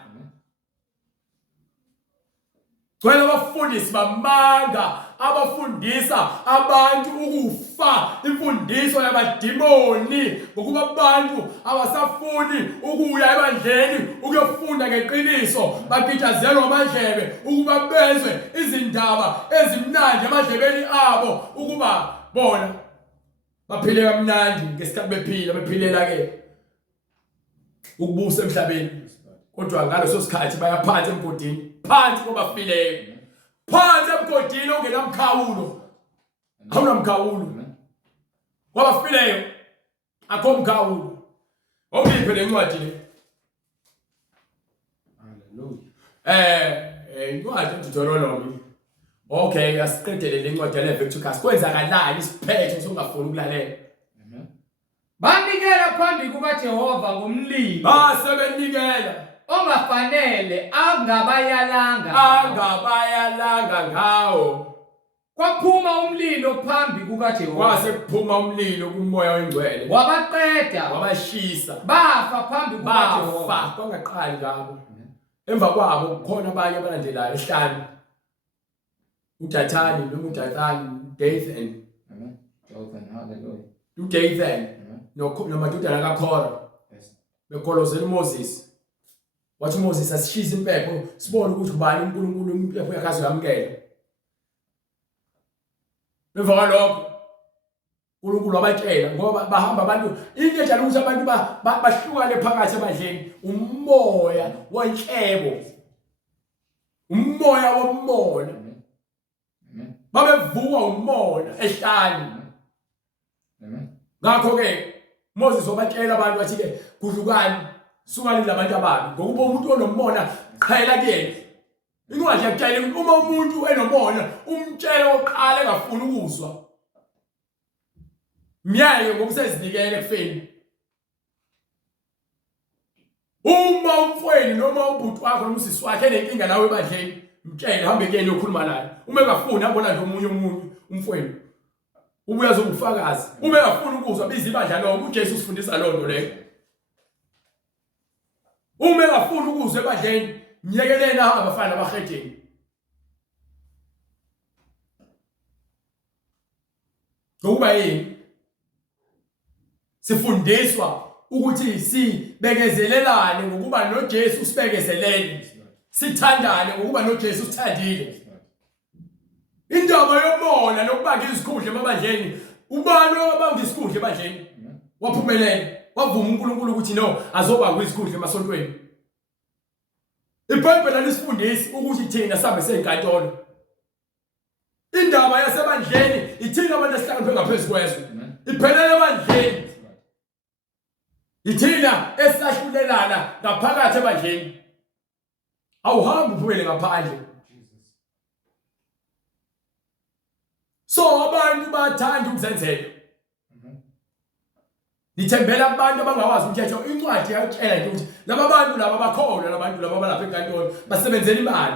gcwele abafundisi bamanga abafundisa abantu ukufa imfundiso yamadimoni ngokuba abantu abasafuni ukuya ebandleni ukuyofunda ngeqiniso bagitazelwa amadlebe ukuba bezwe izindaba ezimnandi amadlebeni abo ukuba bona baphile kamnandi ngesikhathi bephilela ke ukubusa emhlabeni. Kodwa ngaleso sikhathi bayaphansi emgodini, phansi kobafileyo. Phansi emgodini ongenamkhawulo. Awunamkhawulo. Wabafileyo akho mkhawulo. Okuyiphi le ncwadi le? Hallelujah. Incwadi uDuteronomy. Okay, asiqedele le ncwadi le Leviticus. Kwenzakalani isiphetho sokungafuni ukulalela? Banikela phambi kukaJehova ngomlilo. Basebenikela Ongafanele angabayalanga ngawo. Kwaphuma umlilo phambi kukaJehova. Kwase kuphuma umlilo kumoya wengcwele. Wabaqeda, Wabashisa. bafa phambi kukaJehova. Bafa kwangaqali ngabo. Emva kwabo kukhona abanye abalandelayo ehlanu. uDathani noma uDathani, Dathan. Jonathan, hallelujah. uDathan nomadodana kaKhora. Bekolozela uMoses. Wathi uMoses asishise impepho sibone ukuthi ubani uNkulunkulu impepho yakhe azamukela. Emva kwalokho uNkulunkulu wabatshela ngoba bahamba abantu into enjalo ukuthi abantu bahlukane phakathi ebandleni, umoya wenhlebo, umoya womona. Babevuka umoya ehlani. Ngakho ke Moses wabatshela abantu wathi ke kudlukani sukani labantu ababi ngokuba umuntu onomona qhela kuyena. Incwadi yakutshela ukuthi uma umuntu enomona umtshele oqala engafuni ukuzwa, myeke ngokusezinikele kufeni. Uma umfweni noma ubhuti wakho noma usisi wakhe enenkinga nawe ebandleni, mtshele hambe kuyena okhuluma naye. Uma engafuni abona nje omunye umuntu umfweni ubuya zokufakaza. Uma engafuni ukuzwa biza ibandla lonke. uJesu usifundisa loo nto leyo. Uma engafuni ukuzwa ebandleni myekeleni abafana abahedeni. Ngokuba yini? Sifundiswa ukuthi sibekezelelane ngokuba noJesu sibekezelene. Sithandane ngokuba noJesu sithandile. Indaba yomona nokubanga izikhundla emabandleni, ubani obanga isikhundla ebandleni waphumelela, wavuma uNkulunkulu ukuthi no azobanga izikhundla emasontweni. iBhayibheli lisifundisi ukuthi thina sihambe seyinkantolo. Indaba yasebandleni ithina abantu esihlakaniphe ngaphezulu kwezwe. Iphelele ebandleni. Ithina esahlulelana ngaphakathi ebandleni. Awuhambi uphumele ngaphandle. So abantu bathanda ukuzenzela. Nithembela abantu abangawazi umthetho. Incwadi yayitshela nje ukuthi laba bantu laba bakholwa, labantu laba balapha enkantolo basebenzela imali.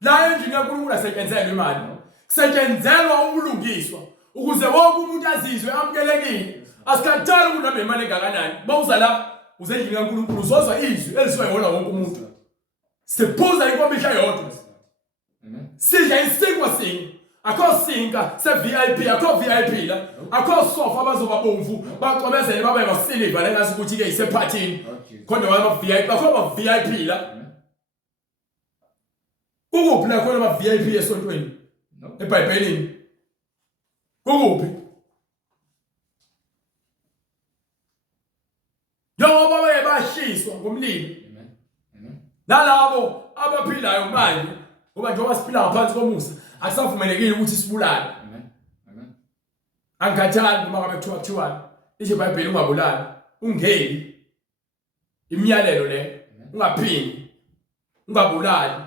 La endlini kaNkulunkulu asetshenzela imali. Setshenzelwa ubulungiswa ukuze wonke umuntu azizwe amukelekile. Asikhathali ukuthi noma imali engakanani. Bawuza la uzendlini kaNkulunkulu uzozwa izwi elizwe yona wonke umuntu. Siphuza inkomishi eyodwa. Sidla isinkwa sinye. Akho sinka se VIP, akho VIP la. Akho sofa abazoba bomvu bacobezele babe basiliva lengazi ukuthi ke isephathini. Khona wama VIP, akho ama VIP la. Ukuphi la khona ama VIP esontweni? eBhayibhelini. Ukuphi? Njengoba bayashiswa ngomlilo. Nalabo abaphilayo manje ngoba njengoba siphila ngaphansi komusa akusavumelekile ukuthi sibulale. Angikhathali noma ngabe kuthiwa ishe iBhayibheli ungabulali, ungeli. Imiyalelo le, ungaphindi, ungabulali.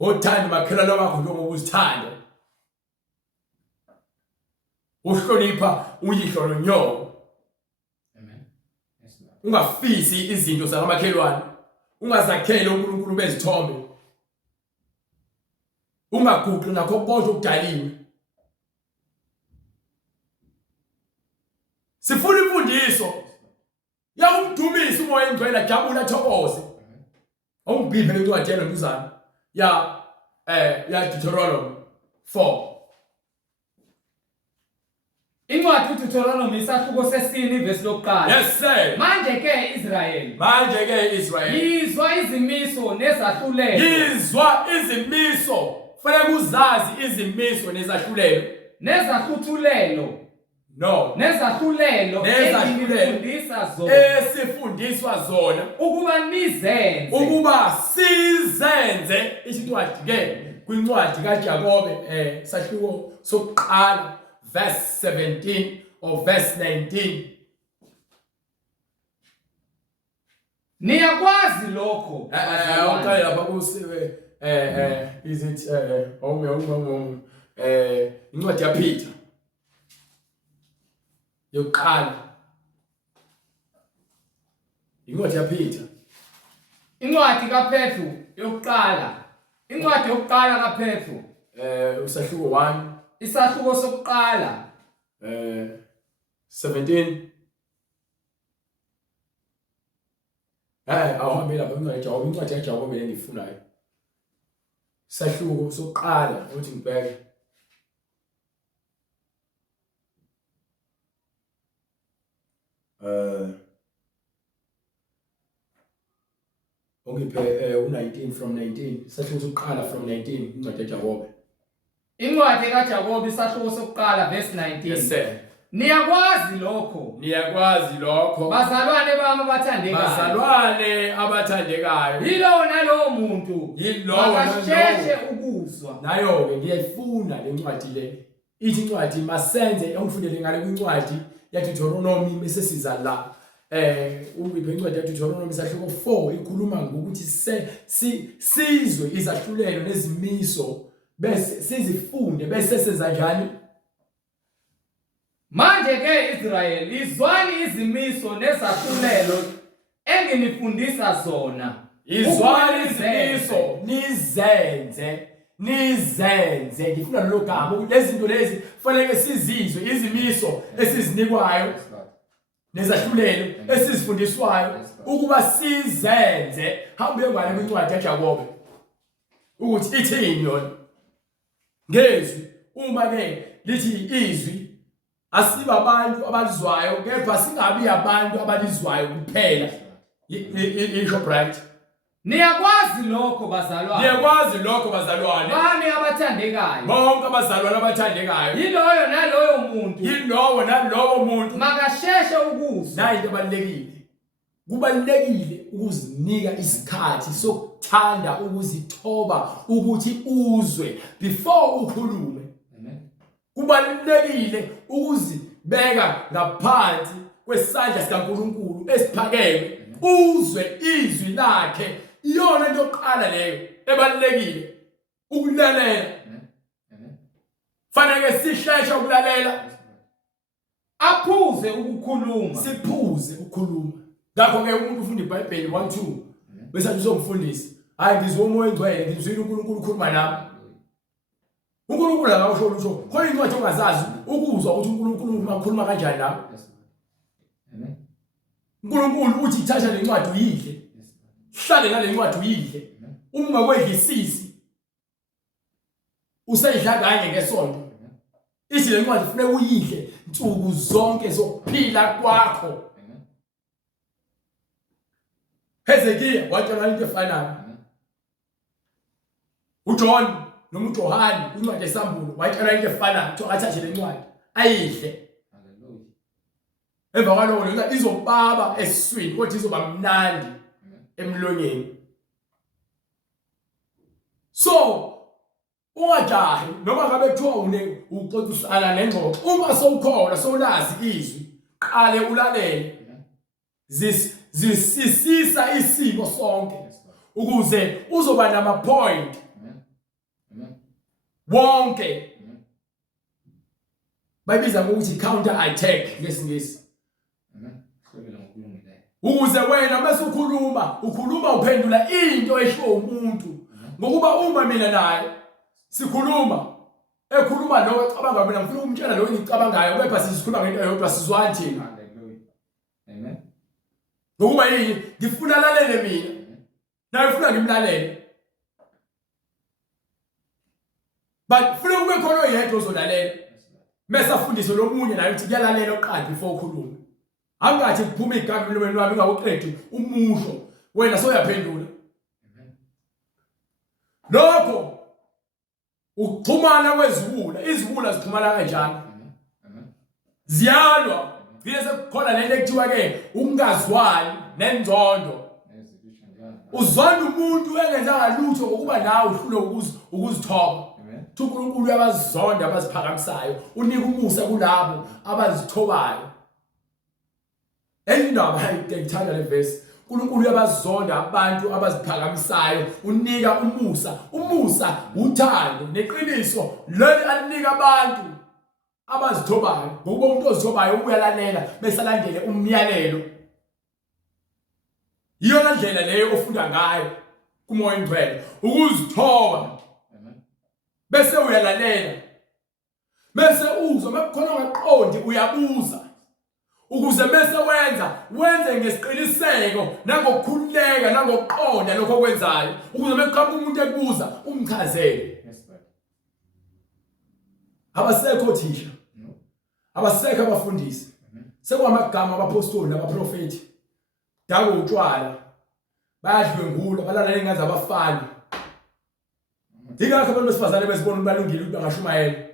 Uthanda makhelwane wakho njengoba uzithanda. Uhlonipha uyihlo nonyoko. Ungafisi izinto zakamakhelwane. Ungazakhele uNkulunkulu bezithombe. Ungaguqi nakho konke okudaliwe. Sifuna imfundiso yakumdumisa umoya engcwele ajabule athokoze. Awungibhibhe lencwadi yena nduzana ya Deuteronomy 4. Incwadi uDuteronomy isahluko sesine ivesi lokuqala. Yes sir. Manje ke Israyeli. Manje ke Israyeli. Yizwa izimiso nezahlulelo. Yizwa izimiso. Fanele uzazi izimiso nezahlulelo. Nezahluthulelo no nezahlulelo engifundisa zona esifundiswa zona ukuba nizenze ukuba sizenze isincwadi ke kwincwadi kaJakobe sahluko sokuqala verse 17 or verse 19. Niyakwazi lokho Awuqale lapha kusiwe is it incwadi yaPeter yokuqala incwadi yaPeter incwadi kaPetru yokuqala incwadi yokuqala kaPetru usahluko 1 isahluko sokuqala 17 awuhambe lapha incwadi yaJakobe engiyifunayo sahluko sokuqala uthi ngibheke ongiphe u19 from 19 sahluko sokuqala from 19 incwadi yaJakobe incwadi kaJakobe isahluko sokuqala verse 19. yes sir. Niyakwazi lokho bazalwane bami abathandekayo yilowo nalowo muntu akasheshe ukuzwa nayo ke ngiyayifuna le ncwadi le ithi incwadi masenze ongifundele ngale kwincwadi yaDeuteronomy bese siza la ungiphe incwadi yaDeuteronomy sahluko 4 ikhuluma ngokuthi sizwe izahlulelo nezimiso bese sizifunde bese senza njani. Manje ke Israel izwani izimiso nezahlulelo enginifundisa zona izwani izimiso nizenze ngifuna lo gama lezi zinto lezi kufanele sizizwe izimiso esizinikwayo nezahlulelo esizifundiswayo ukuba sizenze. Hambe ngale kwincwadi yaJakobe ukuthi ithini yona ngezwi uma ke lithi izwi asiba abantu abalizwayo kepha singabi abantu abalizwayo kuphela. Isho bright. Niyakwazi lokho bazalwane bami abathandekayo bonke abazalwane abathandekayo yilowo nalowo muntu makasheshe ukuzwa. Nayi into ebalulekile kubalulekile ukuzinika isikhathi sokuthanda ukuzithoba ukuthi uzwe before ukhulume. Kubalulekile ukuzibeka ngaphansi kwesandla sikaNkulunkulu esiphakeme uzwe izwi lakhe. Iyona into yokuqala leyo ebalulekile ukulalela. Fanele sihleshe ukulalela aphuze ukukhuluma siphuze ukukhuluma. Ngakho ke umuntu ufunda iBhayibheli 1:2 bese uzomfundisa hayi ngizwe umoya engcwele ngizwile uNkulunkulu ukhuluma nami. uNkulunkulu akawusho lutho khona incwadi ongazazi ukuzwa ukuthi uNkulunkulu ukhuluma kanjani nawe. uNkulunkulu uthi thatha le ncwadi uyidle hlale ngale ncwadi uyidle uma ungakwedlisisi usayidla kanye ngesonto. Ithi le ncwadi kufanele uyidle nsuku zonke zokuphila kwakho. Hezekiya watshela into efanayo. uJohn noma uJohani incwadi yesambulo wayitshela into efanayo ukuthi athathe le ncwadi ayidle. Hallelujah. Emva kwalokho le ncwadi izobaba esiswini kodwa izoba mnandi emlonyeni. So ungajahi noma ngabe kuthiwa uxoxisana nengxoxo uma sowukhona sowulazi izwi qale ulalele zisisisa isimo sonke ukuze uzoba nama point wonke. Bayibiza ngokuthi counter attack ngesingisi. Ukuze wena mase ukhuluma uphendula into esho umuntu ngokuba uma mina naye sikhuluma ekhuluma lo ecabanga mina ngifuna ukumtshela lo engicabangayo kepha sikhuluma ngento eyodwa sizwani thina. Amen. Ngokuba yini ngifuna lalele mina naye ufuna ngimlalele. But funa kube khona oyedwa ozolalela mase afundise lo munye naye ukuthi kuyalalela oqala before ukhuluma. Angathi kuphuma igama emlomeni wami ngawuqedi umusho wena soyaphendula. Lokho ukuxhumana kwezibula izibula zixhumana kanjani? ziyalwa bese kukhona lento ekuthiwa ke ukungazwani nenzondo uzonda umuntu engenzanga lutho ngokuba nawe uhlule ukuzithoba uNkulunkulu uyabazonda abaziphakamisayo unika umusa kulabo abazithobayo endaba ngithanda le verse uNkulunkulu uyabazonda abantu abaziphakamisayo unika umusa uthando neqiniso leli alinika abantu abazithobayo ngoba umuntu ozithobayo uyalalela bese landele umyalelo iyona ndlela leyo ofunda ngayo kumoya ingcwele ukuzithoba bese uyalalela bese uzwa makukhona ongaqondi uyabuza ukuze bese wenze ngesiqiniseko nangokukhululeka nangokuqonda lokho okwenzayo ukuze mekuqhamuka umuntu ekubuza umchazele abasekho othisha abasekho abafundisi sekwamagama abapostoli nabaprofeti dako utshwala bayadlwengula balala engazi abafani ingakho abantu besifazane besibona balungile ukuthi bangashumayela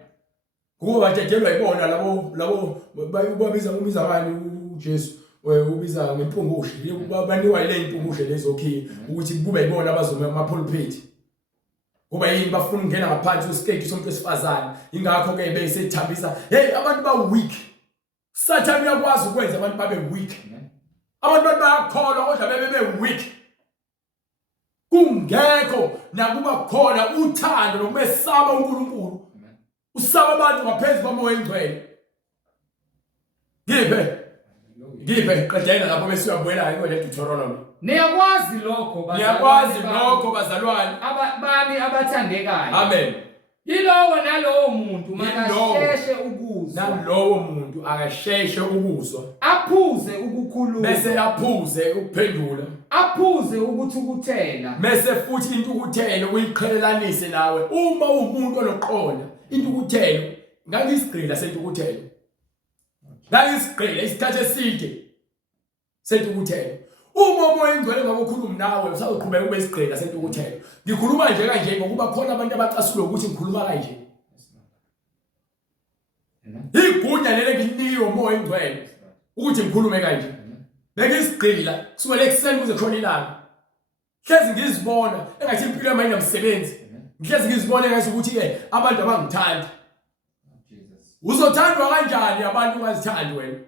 kuba batshejelwa ibona labo babiza abanye uJesu ubiza ngempungushe banikwa ile impungushe lezokhiya ukuthi kube yibona abazoma amapulpit kuba yini bafuna ukungena ngaphansi kwesiketi somuntu wesifazane ingakho ke besethambisa hey abantu ba weak Sathane uyakwazi ukwenza abantu babe weak abantu bayakholwa kodwa bebe weak kungekho nakuba khona uthando nokumesaba uNkulunkulu usaba abantu ngaphezu kwamoya engcwele ngiphe qedela lapho bese uyabuyela ke le Deuteronomy niyakwazi lokho bazalwane bami abathandekayo amen yilowo nalowo muntu makasheshe ukuzwa nalowo muntu akasheshe ukuzwa aphuze ukukhuluma bese aphuze ukuphendula aphuze ukuthukuthela bese futhi intukuthelo uyiqhelelanise nawe uma umuntu onoqonda intukuthelo ngakisigqila sentukuthelo ngakisigqila isikhathi eside sentukuthelo uma umoya engcwele ngakukhuluma nawe usaqhubeka ube isigqila sentukuthelo ngikhuluma nje kanje ngokuba khona abantu abacasulwe ukuthi ngikhuluma kanje igunya lele nginiwe umoya engcwele ukuthi ngikhulume kanje bekisigqila kusukela ekuseni kuze khona ilanga hlezi ngizibona engathi impilo yami ayinamsebenzi ngihlezi ngizibona engathi ukuthi ke abantu abangithandi uzothandwa kanjani abantu ungazithandi wena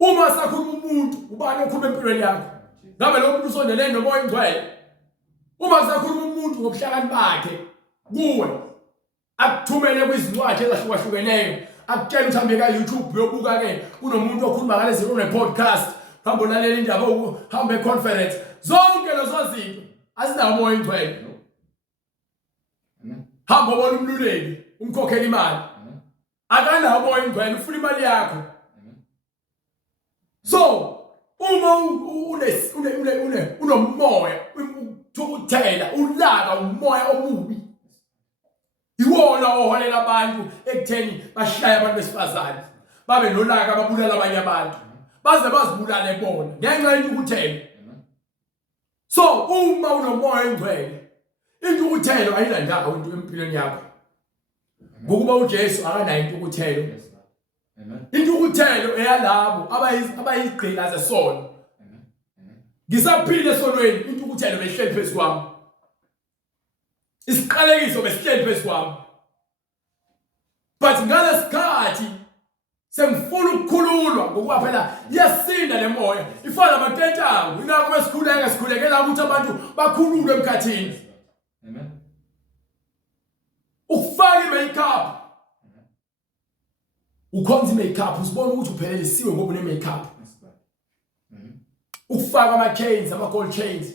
uma sakhuluma umuntu ubani okhuluma empilweni yakho ngabe lo muntu usondelene nomoya engcwele uma sakhuluma umuntu ngobuhlakani bakhe kuwe akuthumele kwizincwadi ezahlukahlukeneyo akutshela ukuthi hambe ka YouTube uyobuka ke kunomuntu okhuluma ngalezi podcast hamba lalela indaba hambe conference zonke lezo zinto azinawo umoya engcwele hamba bona umluleki umkhokhela imali akanawo umoya engcwele ufuna imali yakho so uma unomoya uthukuthela ulaka umoya omubi iwona oholela abantu ekutheni bashaye abantu besifazane babe nolaka babulala abanye abantu baze bazibulale bona ngenxa yentukuthelo so uma unomoya engcwele intukuthelo ayilandawo into empilweni yakho ngokuba uJesu akanayo intukuthelo intukuthelo eyalabo abayigqila zesono ngisaphile esonweni intukuthelo behleli phezu kwami isiqalekiso besihleli phezu kwami but ngalesikhathi sengifuna ukukhululwa ngokuba phela yasinda le moya ifana namantentangu ingakho besikhuleka sikhulekela ukuthi abantu bakhululwe emkhathini amen ufaka i-makeup ukhonza i-makeup usibona ukuthi uphelelisiwe ngoba une makeup ufaka ama-chains ama-gold chains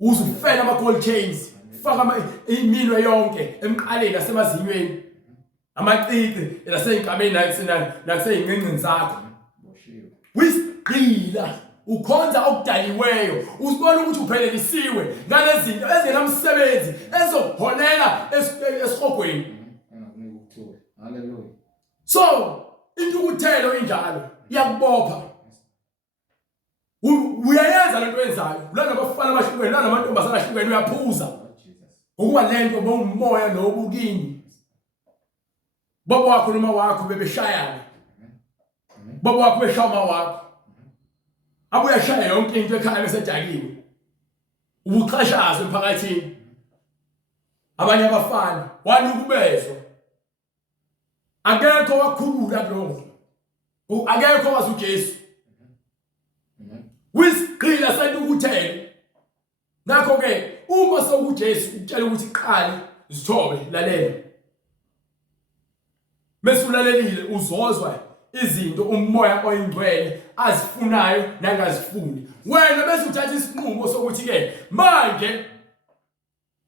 uzufela ama-gold chains ufaka iminwe yonke emqaleni nasemazinyweni amacici nasey'nkabeni nasey'nqincini zakho wisigqila ukhonza okudaliweyo usibona ukuthi uphelelisiwe ngalezi zinto ezingenamsebenzi ezokuholela esihogweni so intukuthelo injalo iyakubopha uyayenza lento yenzayo lana abafana abahlukene lana amantombazana ahlukene uyaphuza ukuba lento bowumoya nobukini baba wakho noma wakho bebeshayana baba wakho beshama wakho abuya shaya yonke into ekhaya besedakiwe ubuxhashazo emphakathini abanye abafana wanukubezwa akekho wakhulula kuloko akekho wazi uJesu wisiqhila santukuthelo ngakho ke uma sewuJesu ukutshela ukuthi qale zithobe lalela mesulalelile uzozwa izinto umoya oyingcwele azifunayo nangazifuni wena bese uthatha isinqumo sokuthi ke manje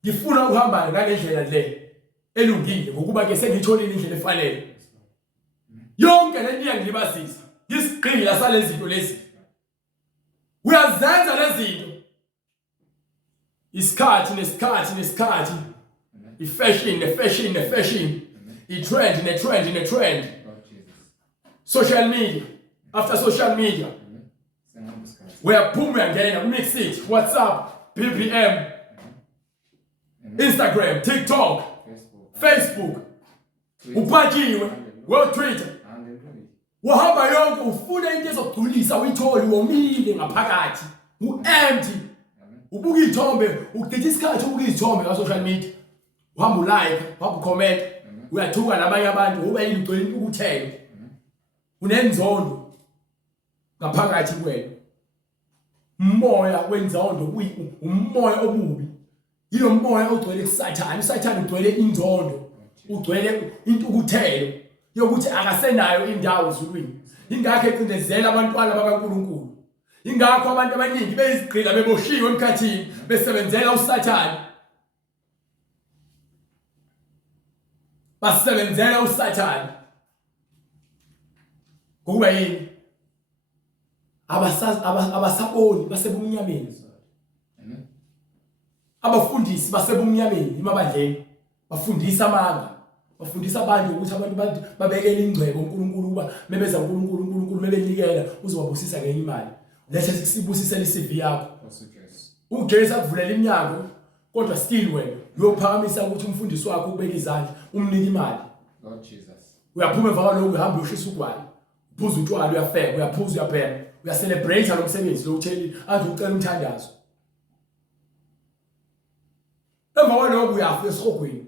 ngifuna uhamba ngalendlela le elungile ngokuba ke sengitholile indlela efanele yonke lento iyangilibazisa isiqhila salezi zinto lezi uyazenza lezi zinto isikhathi nesikhathi ifashion i-trend social media after social media uyaphuma uyangena mix it WhatsApp BBM Instagram TikTok Facebook uphakiwe Twitter wahamba yonke ufuna into ezogculisa uyithole womile ngaphakathi u-empty ubuka izithombe ukuditha isikhathi ubuka izithombe ka social media uhamba ulike uhamba ucomment uyathuka nabanye abantu ube yini ugcwele ukuthela unenzondo ngaphakathi kwena umoya wenzondo umoya obubi yiyo umoya ogcwele kusathana usathana ugcwele inzondo ugcwele intukuthelo yokuthi akasenayo indawo ezulwini ingakho ecindezela abantwana bakaNkulunkulu ingakho abantu abaningi bezigqila beboshiwe emkhathini besebenzela usathana basebenzela usathana ngoba yini abasaboni basebumnyameni abafundisi basebumnyameni emabandleni bafundisa amanga bafundisa abantu ukuthi abantu babekele ingcebo uNkulunkulu kuba mebeza uNkulunkulu mebenikela uzobabusisa ngenye imali lethe sikusibusisela iCV yakho uJesu akuvulela iminyango kodwa still wena uyophakamisa ukuthi umfundisi wakho ubeke izandla umnika imali Lord Jesus uyaphuma emva kwalokho uhamba uyoshisa ugwala uphuza utshwala uyafeka uyaphuza uyaphela uyacelebrate lo msebenzi lo utheli athi ucela umthandazo emva kwalokho uyafika esihogweni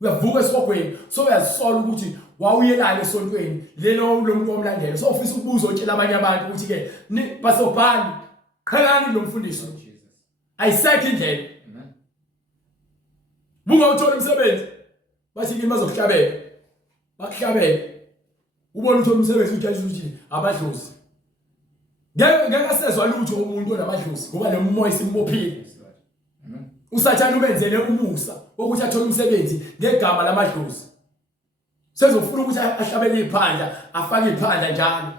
uyavuka esihogweni so uyazisola ukuthi wawuyelana esontweni lelo muntu omlandela so ufisa ukubuza utshela abanye abantu ukuthi ke basobhani qhelani lo mfundisi ayisekho indlela bunga uthola umsebenzi bathi kimi bazokuhlabela bakuhlabela ubona uthola umsebenzi uJesu uthi abadlozi ngeke asezwa lutho umuntu onamadlozi ngoba nemoya isimbophile usathana ubenzele umusa ukuthi athole umsebenzi ngegama lamadlozi sezofuna ukuthi ahlabele iphandla afake iphandla njalo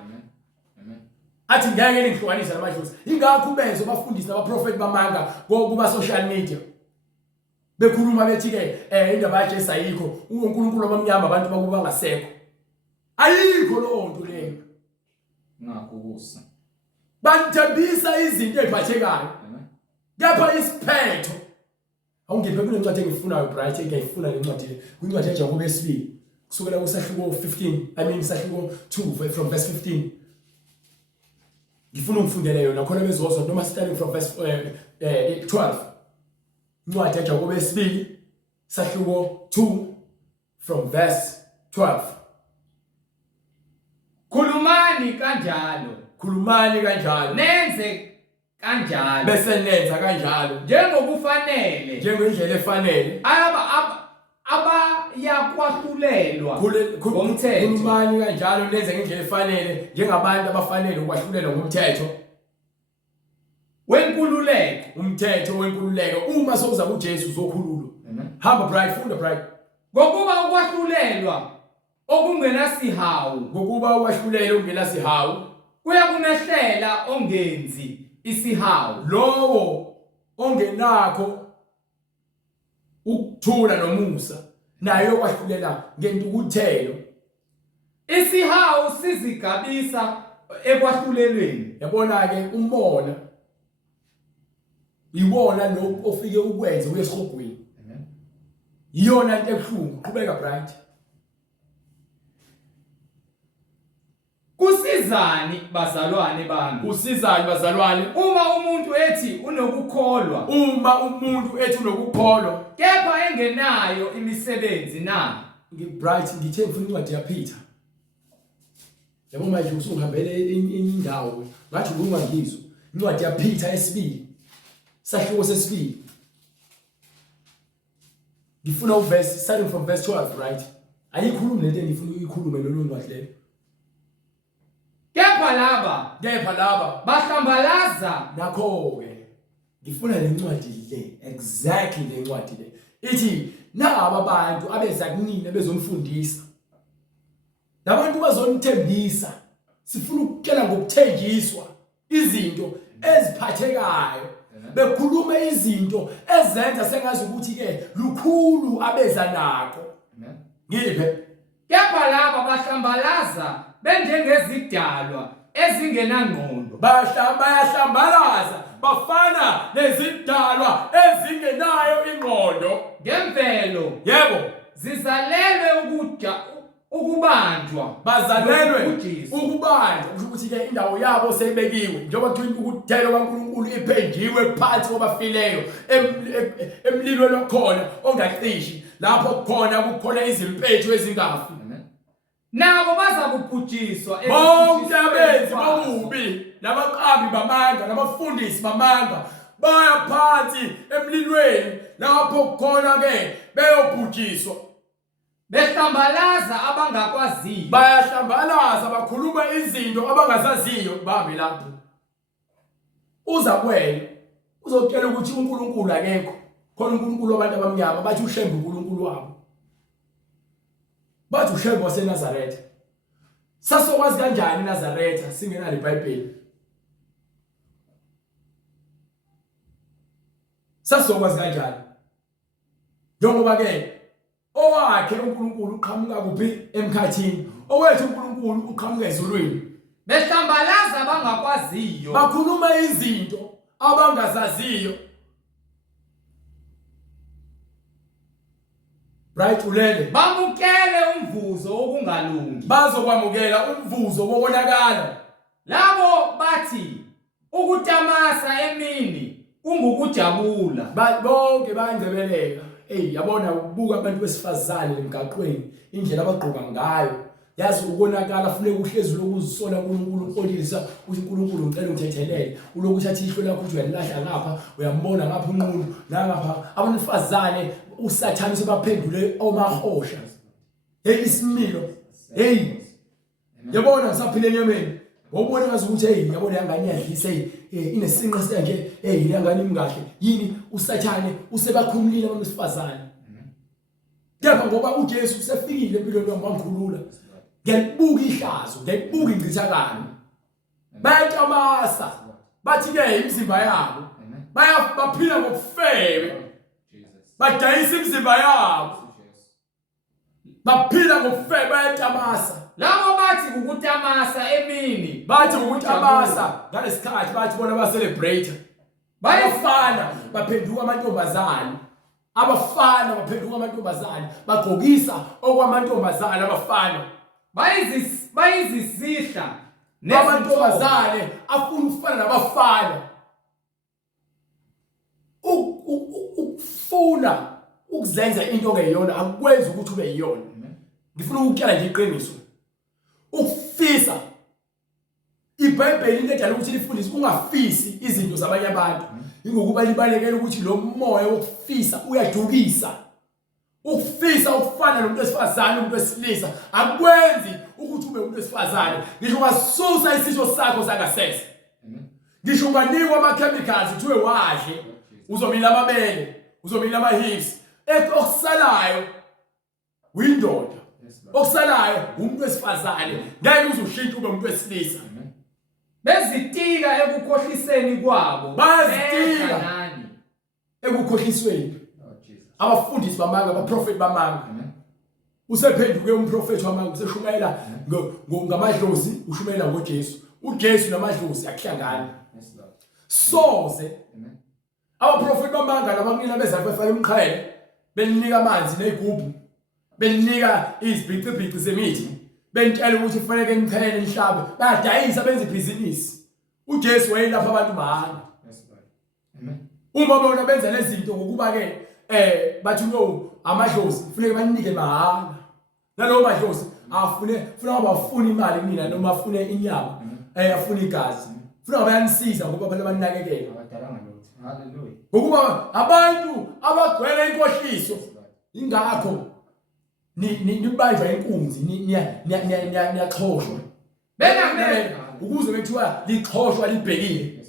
athi ngeke ngihlukanisa namadlozi ingakho ubenze abafundisi nabaprofeti bamanga kuba social media bekhuluma bethi ke indaba yaJesu ayikho uNkulunkulu abamnyama abantu bakuba ngasekho ayikho lo nto leyo ngakho kusa banthembisa izinto eziphathekayo kepha isiphetho awungiphe kunencwadi engifunayo bright engiyifuna lencwadi le kwincwadi yaJakobe yesibili kusukela kusahluko 15 sahluko 2 from verse 15 ngifuna ukufundela yona khona bezozwa noma starting from verse 12 incwadi yaJakobe yesibili sahluko 2 from verse 12 khulumani kanjalo nenze kanjalo bese nenza kanjalo njengokufanele njengendlela efanele abayakwahlulelwa ngomthetho khulumani kanjalo nenze ngendlela efanele njengabantu abafanele ukwahlulelwa ngomthetho wenkululeko umthetho wenkululeko uma sokuza kuJesu uzokhululwa hamba bright funda bright ngokuba ukwahlulelwa okungenasihawu ngokuba ukwahlulela okungenasihawu kuyakumehlela ongenzi isihawu lowo ongenakho ukuthula nomusa naye okwahlulela ngentukuthelo isihawu sizigabisa ekwahlulelweni yabona ke umbona iwona lo ofike ukwenza uyesihogweni iyona into ebuhlungu qhubeka bright Kusizani bazalwane bami. Usizani bazalwane? Uma umuntu ethi unokukholwa, kepha engenayo imisebenzi na. Bright ngithe ngifuna incwadi yaPeter. Yabo manje usungihambele indawo ngathi ungangizwa. Incwadi yaPeter esibili. Sahluko sesibili. Ngifuna uverse starting from verse 12, right? Ayikhulumi lento engifuna uyikhulume lo ncwadi leyo. Kepha laba bahlambalaza nakho ke ngifuna le ncwadi le exactly le ncwadi le ithi naba abantu abeza kunina bezonifundisa nabantu bazonithembisa sifuna ukutshela ngokuthenjiswa izinto eziphathekayo bekhuluma izinto ezenza sengazi ukuthi ke lukhulu abeza nako ngiphe kepha laba bahlambalaza benjengezidalwa ezingenangqondo bayahlambalaza bafana nezidalwa ezingenayo ingqondo ngemvelo yebo zizalelwe ukubanjwa bazalelwe ukubanjwa ukuthi ke indawo yabo seyibekiwe njengoba kuthi ukuthelo kaNkulunkulu iphenjiwe phansi kwabafileyo emlilweni okhona ongacishi lapho kukhona izimpethu ezingafi nabo bazakubhujiswa bonke abenzi bobubi nabaqambi bamanga nabafundisi bamanga baya phansi emlilweni lapho kukhona ke beyobhujiswa behlambalaza abangakwaziyo bayahlambalaza bakhuluma izinto abangazaziyo babe lapho uza kwena uzotshela ukuthi uNkulunkulu akekho khona uNkulunkulu wabantu abamnyama bathi ushembe uNkulunkulu wabo bathi ushembe waseNazaretha sasokwazi kanjani eNazaretha singena leBhayibheli sasokwazi kanjani njengoba ke owakhe uNkulunkulu uqhamuka kuphi emkhathini owethu uNkulunkulu uqhamuka ezulwini behlambalaza abangakwaziyo bakhuluma izinto abangazaziyo right ulele bamukele umvuzo wokungalungi bazokwamukela umvuzo wobonakala labo bathi ukutamasa emini kungukujabula bonke bayangcebeleka yabona ubuka abantu besifazane emgaqweni indlela abagqoka ngayo yazi ukonakala funeka uhlezi lokuzisola uNkulunkulu uqolisa uthi uNkulunkulu ngicela ungithethelele ulokuthi athi ihlo lakho uthi uyalahla ngapha uyambona ngapha unqulu ngapha abafazane usathane sebaphendule omahosha isimilo yabona ngisaphile enyameni wobona ngazi ukuthi yabona yangani yadlisa inesinqa sanje yangani imkahle yini usathane usebakhumulile abantu besifazane kepha ngoba uJesu usefikile empilweni yami wangikhulula ngelibuka ihlazo ngelibuka ingcithakalo bayatamasa bathi ke imizimba yabo baphila ngokufebe badayisa imizimba yabo baphila ngokufebe bayatamasa labo bathi ukutamasa emini bathi ukutamasa ngalesikhathi bathi bona ba celebrate bayafana baphenduka amantombazane abafana baphenduka amantombazane bagqokisa okwamantombazane abafana bayizisihla nabantombazane afuna ukufana nabafana ukufuna ukuzenza into ongeyona akwenza ukuthi ube yiyona ngifuna ukutshela nje iqiniso ukufisa iBhayibheli into edala ukuthi lifundise ungafisi izinto zabanye abantu ingokuba libalekela ukuthi lo moya wokufisa uyadukisa ukufisa ukufana nomuntu wesifazane umuntu wesilisa akwenzi ukuthi ube umuntu wesifazane ngisho ungasusa isisho sakho sangasese ngisho unganikwa ama-chemicals uthiwe wadle uzomila amabele uzomila ama-hips okusalayo uyindoda okusalayo umuntu wesifazane ngeke uzushintsha ube umuntu wesilisa bezitika ekukhohliseni kwabo bazitika ekukhohlisweni abafundisi bamanga abaprofeti bamanga usephenduke umprofeti wamanga useshumayela ngamadlozi ushumayela ngoJesu uJesu namadlozi akuhlangana soze abaprofeti bamanga nabakunina bezakhe befaka emqhele beninika amanzi nezigubhu beninika izibhicibhici zemithi bentshela ukuthi kufanele nichele nihlabe bayadayisa benze ibhizinisi uJesu wayelapha abantu mahhala Amen. uma bona benza lezi zinto ngokuba ke bathi no amadlozi kufanele banike mahhala nalowo madlozi funa abafuna imali mina noma afune inyama afuna igazi funa bayanisiza ngoba phela baninakekela Abadalanga lutho. Hallelujah. ngokuba abantu abagcwele inkohliso ingakho nibanjwa inkunzi niyaxhoshwa Benamehlo. ukuze bethiwa lixhoshwa libhekile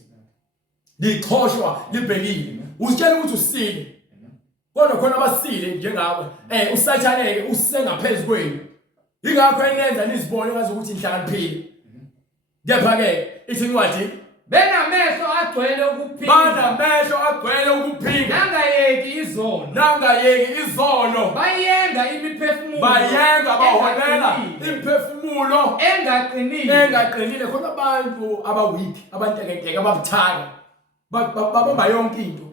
lixhoshwa libhekile usitshela ukuthi usile kodwa khona abasile njengawe usathaneke usengaphezulu kwenu ingakho enenza nizibone ngazokuthi nihlakaniphile kepha ke ithi incwadi Benamehlo agcwele ukuphinga. banamehlo agcwele ukuphinga Nangayeki izono. Bayenga baholela imphefumulo engaqinile khona abantu abaweak abantekenteke ababuthaka babamba yonke into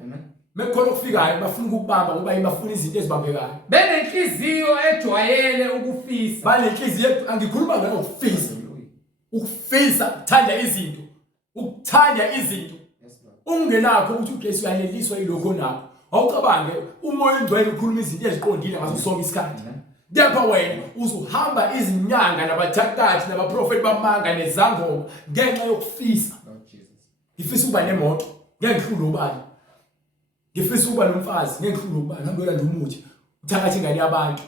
mekhona ukufikayo bafuna ukubamba ngoba bafuna izinto ezibambekayo benenhliziyo ejwayele ukufisa. banenhliziyo angikhuluma ngayo ukufisa ukuthanda izinto ungenakho ukuthi uJesu uyaneliswa yilokho nakho awucabange umoya ongcwele ukhuluma izinto eziqondile ngaso sonke isikhathi kepha wena uzuhamba izinyanga nabathakathi nabaprofeti bamanga nezangoma ngenxa yokufisa ngifisa ukuba nemoto ngeke ngihlule ubani ngifisa ukuba nomfazi ngeke ngihlule ubani ngihambela nje umuthi uthakathi ingane yabantu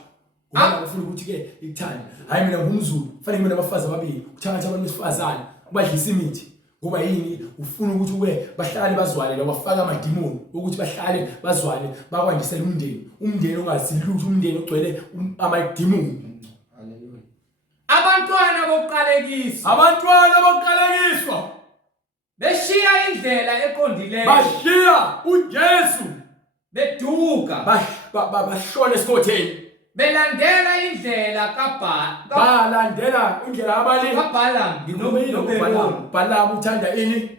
ngoba ufuna ukuthi ke ikuthande hayi mina ngumZulu kufanele mina abafazi ababili uthakathi abantu besifazane ubadlisa imithi ngoba yini ufuna ukuthi ube bahlale bazwane nabafaka amadimoni ukuthi bahlale bazwane bakwandisela umndeni ongazilutho umndeni ogcwele amadimoni. Haleluya. Abantwana bokuqalekiswa beshiya indlela eqondileyo bashiya uJesu beduka bahlole esikhotheni belandela indlela kaBalaam uthanda ini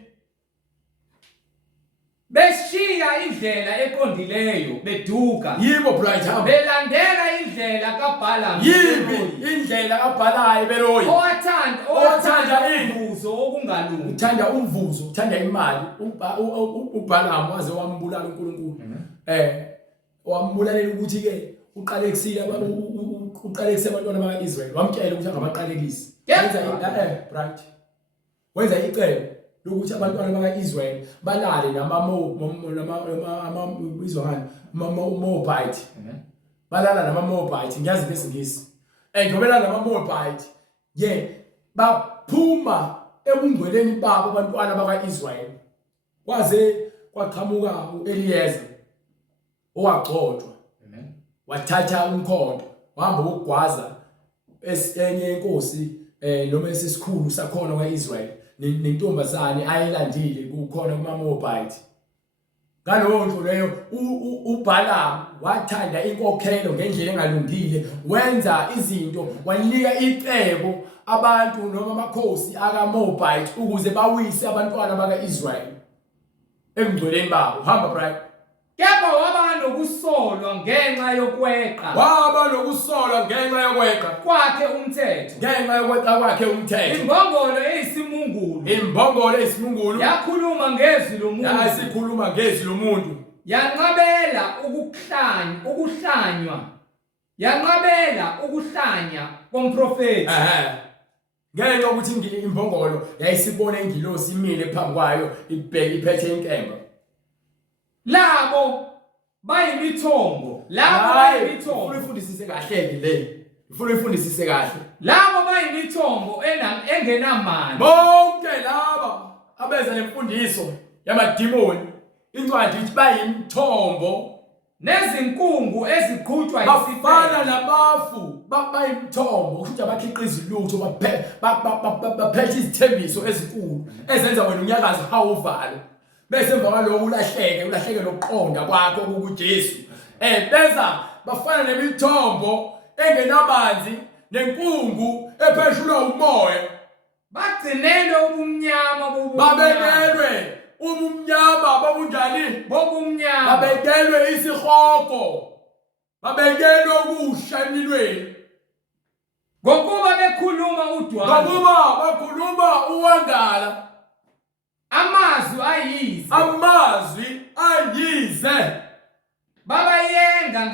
beshiya indlela eqondileyo beduka yibo bright belandela indlela kaBalaam yibi indlela kaBalaam beloyi owathanda umvuzo okungalungi uthanda umvuzo uthanda imali uBalaam waze wambulala uNkulunkulu wambulalela ukuthi ke uqalekisile uqalekise abantwana bakaIsrael wamtshela ukuthi angabaqalekisi wenza icebo lokuthi abantwana bakaIsrael balale Moabite balala nama-Moabite ngiyazi ngesingisi ngobelana nama-Moabite baphuma ebungcweleni babo abantwana bakaIsrael kwaze kwaqhamuka uEliyeza owagcotshwa wathatha umkhonto wahamba ukugwaza enye inkosi noma esisikhulu sakhona kwaIsrael nentombazane ayilandile kukhona kumaMoabite ngalowo nto leyo uBalaam wathanda inkokhelo ngendlela engalungile wenza izinto wanika icebo abantu noma amakhosi akaMoabite ukuze bawise abantwana bakaIsrael emngcweleni babo hamba bright kepha waba nokusolwa ngenxa yokweqa kwakhe umthetho imbongolo eyisimungulu yakhuluma ngezwi lomuntu yanqabela ukuhlanya komprofeti ngenxa yokuthi imbongolo yayisibona ingilosi imile phambi kwayo iphethe inkemba labo bayimithombo ufundisise kahle labo bayimithombo engenamandla bonke laba abeza lemfundiso yamadimoni incwadi ithi bayimithombo nezinkungu eziqhutshwa bafana nabafu bayimithombo ukuthi abakhiqiza ilutho baphethe izithembiso ezinkulu ezenza wena unyakazi hawuvalo bese emva kwalokho ulahleke lokuqonda kwakho kuJesu beza bafana nemithombo engenamanzi nenkungu epheshulwa umoya bagcinelwe babekelwe ubumnyama bobunjani babekelwe isihogo babekelwe ukusha emilweni ngokuba bekhuluma ngokuba bakhuluma uwangala amazwi ayize babayenga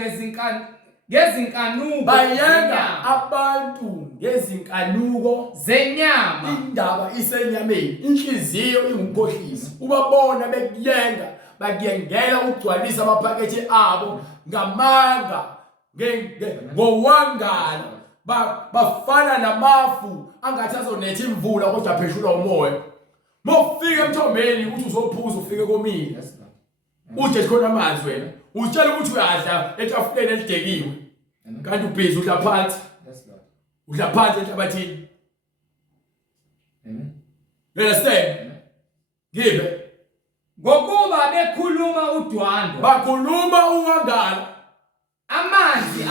ngezinkanuko bayenga abantu ngezinkanuko zenyama indaba isenyameni inhliziyo ingumkhohlisi ubabona bekuyenga bakuyengela ukugcwalisa amaphakethe abo ngamanga ngowangala bafana namafu angathi azonetha imvula kodwa apheshulwa umoya mofika emthombeni ukuthi uzophuza ufike komile uje khona amanzi wena utshela ukuthi uyadla etafuleni elidekiwe kanti ubhizi udla phansi enhlabathini understand give ngokuba bekhuluma udwando bakhuluma uwangala amazwi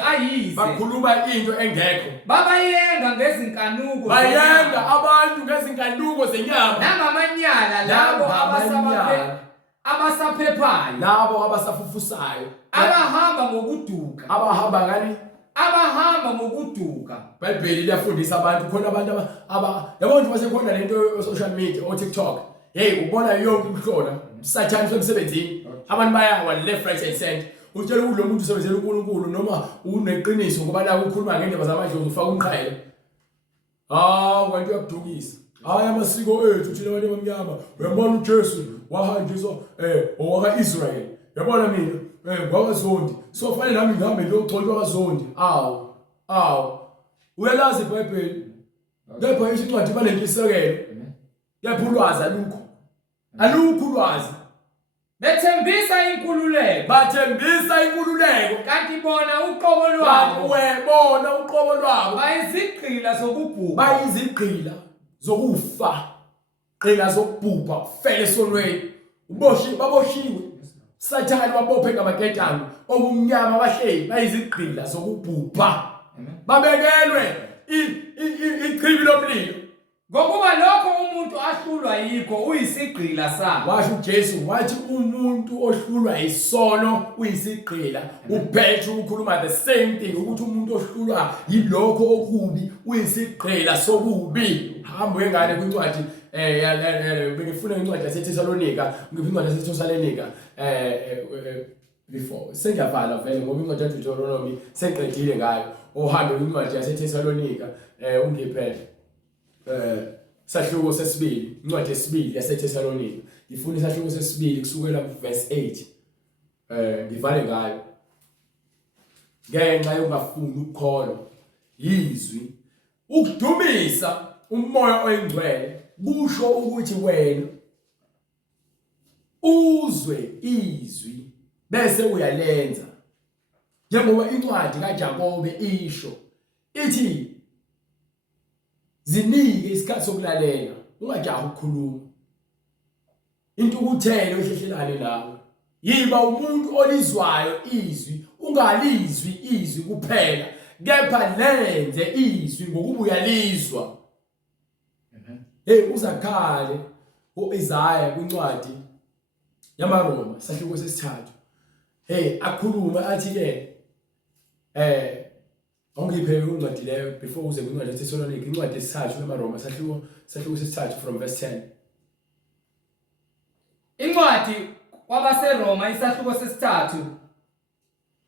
ayize bakhuluma into engekho babayenga ngezinkanuko bayenga abantu ngezinkanuko zenyama nangamanyala labo abasaphephayo labo abasafufusayo abahamba ngokuduka iBhayibheli liyafundisa abantu khona abantu yabona basekhona lento social media o TikTok ubona yonke imhlola sathani somsebenzini abantu bayawa left right and center utshela ukuthi lo muntu usebenzela uNkulunkulu noma uneqiniso ngoba la ukhuluma ngendaba zamadlozi ufaka umqhele kwanti uyakudukisa amasiko ethu thina abantu abamnyama uyabona uJesu wahanjiswa owaka Israel yabona mina ngwakazondi so fanele nami ngihambe ngiyogcotshwa kwazondi uyalazi iBhayibheli kepha incwadi banentshisekelo kepha ulwazi alukho ulwazi bethembisa inkululeko kanti bona uqobo lwabo bayizigqila zokufa qila zokubhubha kufela esonweni baboshiwe sathana babophe ngamaketanga okumnyama abahleli bayizigqila zokubhubha babekelwe ichibi lomlilo ngokuba lokho umuntu ahlulwa yikho uyisigqila sakhe washo uJesu wathi umuntu ohlulwa isono uyisigqila uPetru ukhuluma the same thing ukuthi umuntu ohlulwa yilokho okubi uyisigqila sokubi hamba ngane kwincwadi bengifuna incwadi yaseThesalonika before sengiyavala vele ngoba incwadi yaDeuteronomy sengiqedile ngayo ohambe incwadi yaseThesalonika ungiphe sahluko sesibili incwadi yesibili yaseThesalonika ngifuna isahluko sesibili kusukela verse 8 ngivale ngayo ngenxa yokungafuni ukukholwa yizwi ukudumisa umoya oyingcwele kusho ukuthi wena uzwe izwi bese uyalenza njengoba incwadi kaJakobe isho ithi zinike isikhathi sokulalela ungajahi ukukhuluma intukuthelo ehlehlelane nawe yiba umuntu olizwayo izwi ungalizwi izwi kuphela kepha lenze izwi ngokuba uyalizwa uzakhale uIsaya kwincwadi yamaRoma sahluko sesithathu akhuluma athi ke ongiphe incwadi leyo before uze kwincwadi yaseThesalonika incwadi yesithathu yamaRoma sahluko sesithathu from verse 10 incwadi kwabaseRoma isahluko sesithathu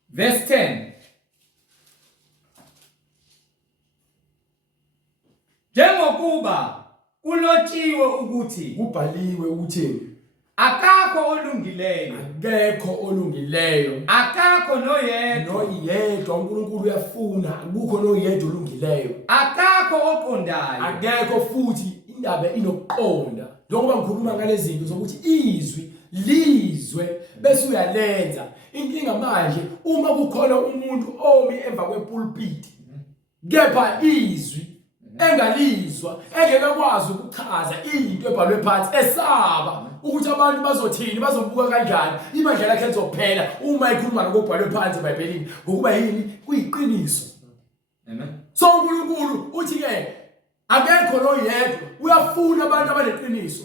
verse 10 njengokuba kulotshiwe ukuthi kubhaliwe ukuthini akakho olungileyo akakho noyedwa uNkulunkulu uyafuna akukho noyedwa olungileyo akakho oqondayo akekho futhi indaba inokuqonda njengoba ngikhuluma ngalezi zinto zokuthi izwi lizwe bese uyalenza inkinga manje uma kukhona umuntu omi emva kwepulpit kepha izwi engalizwa engekakwazi ukuchaza into ebhalwe phansi esaba ukuthi abantu bazothini bazobuka kanjani imandla lakhe lizophela uma ikhuluma ngokubhalwe phansi eBhayibhelini ngokuba yini kuyiqiniso amen so uNkulunkulu uthi ke akekho noyedwa uyafuna abantu abaneqiniso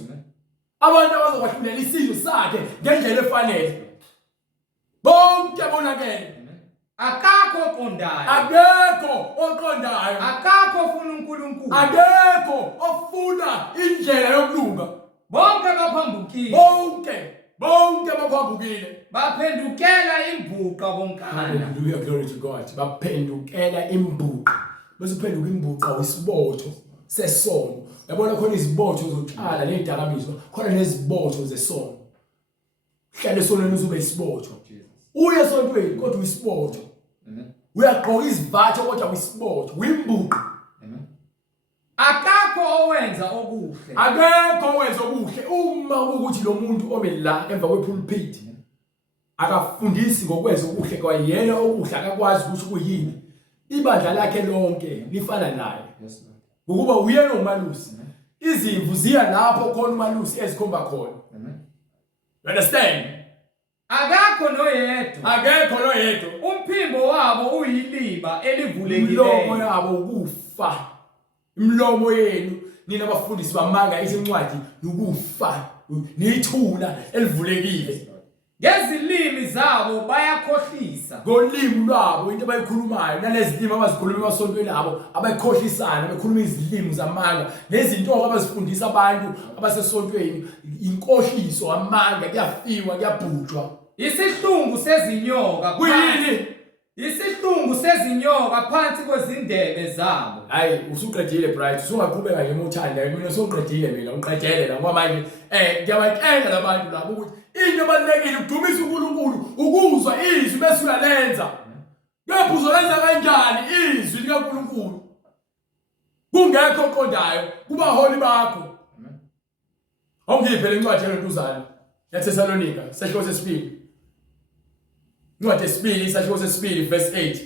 abantu abazokwahlulela isizwe sakhe ngendlela efanele bonke bonakele akakho oqondayo, akekho oqondayo, akakho ofuna uNkulunkulu, akekho ofuna indlela yokulunga. bonke baphambukile, bonke baphambukile, baphendukela imbuqa bonkana. hallelujah, glory to God. Baphendukela imbuqa. Bese uphenduka imbuqa isibotho sesono. Yabona khona izibotho zotshala nezidakamizwa, khona nezibotho zesono. Hlale esonweni uzube isibotho. Uye esontweni kodwa uyisibotho. Uyagqoka izivatho kodwa uyisibotho, uyimbuqa. Akakho owenza okuhle, Akekho owenza okuhle uma ukuthi lo muntu obe la emva kwepulpit akafundisi ngokwenza okuhle kwayena okuhle akakwazi ukuthi kuyini. Ibandla lakhe lonke lifana naye. Ngokuba uyena umalusi. Izimvu ziya lapho khona umalusi ezikhomba khona. You understand? akakho noyedwa, Akekho noyedwa. umphimbo wabo uyiliba Imlomo elivulekileyo. yabo ukufa. Imlomo yenu nina abafundisi bamanga izincwadi ukufa nithula elivulekile. Ngezilimi zabo bayakhohlisa, Ngolimi lwabo into abayikhulumayo nalezilimi abazikhuluma emasontweni abo abayikhohlisana bekhuluma izilimi zamanga nezinto abazifundisa abantu abasesontweni inkohliso amanga kuyafiwa kuyabhujwa. isihlungu sezinyoka Kuyini? isihlungu sezinyoka phansi kwezindebe zabo. Hayi usuqedile bright usungaqhubeka nje mothanda mina usuqedile mina ungiqedele la ngoba manje ngiyabatshela labantu labo ukuthi into ebalekile ukudumisa uNkulunkulu ukuzwa izwi bese uyalenza. Ngapha uzolenza kanjani izwi likaNkulunkulu? Kungekho oqondayo kubaholi bakho. Awungiphe lencwadi yentuzana yaThesalonika sehlo sesibili. Incwadi yesibili isahluko sesibili verse 8.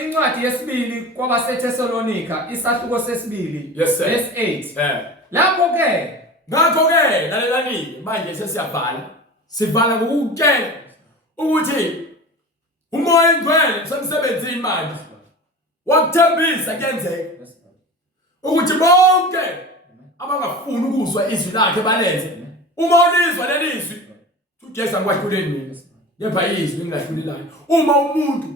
Incwadi yesibili kwabaseThesalonika isahluko sesibili Yes, sir. verse 8. Lapho-ke Ngakho-ke lalelani manje sesiyavala. Sivala ngokukutshela ukuthi umoya engcwele usemsebenzini manje. Wakuthembisa kuyenzeka ukuthi bonke abangafuni ukuzwa izwi lakhe balenze. Uma ulizwa lelizwi ugeza ngwahluleni mina. Yepha izwi ngingahlulelayo. Uma umuntu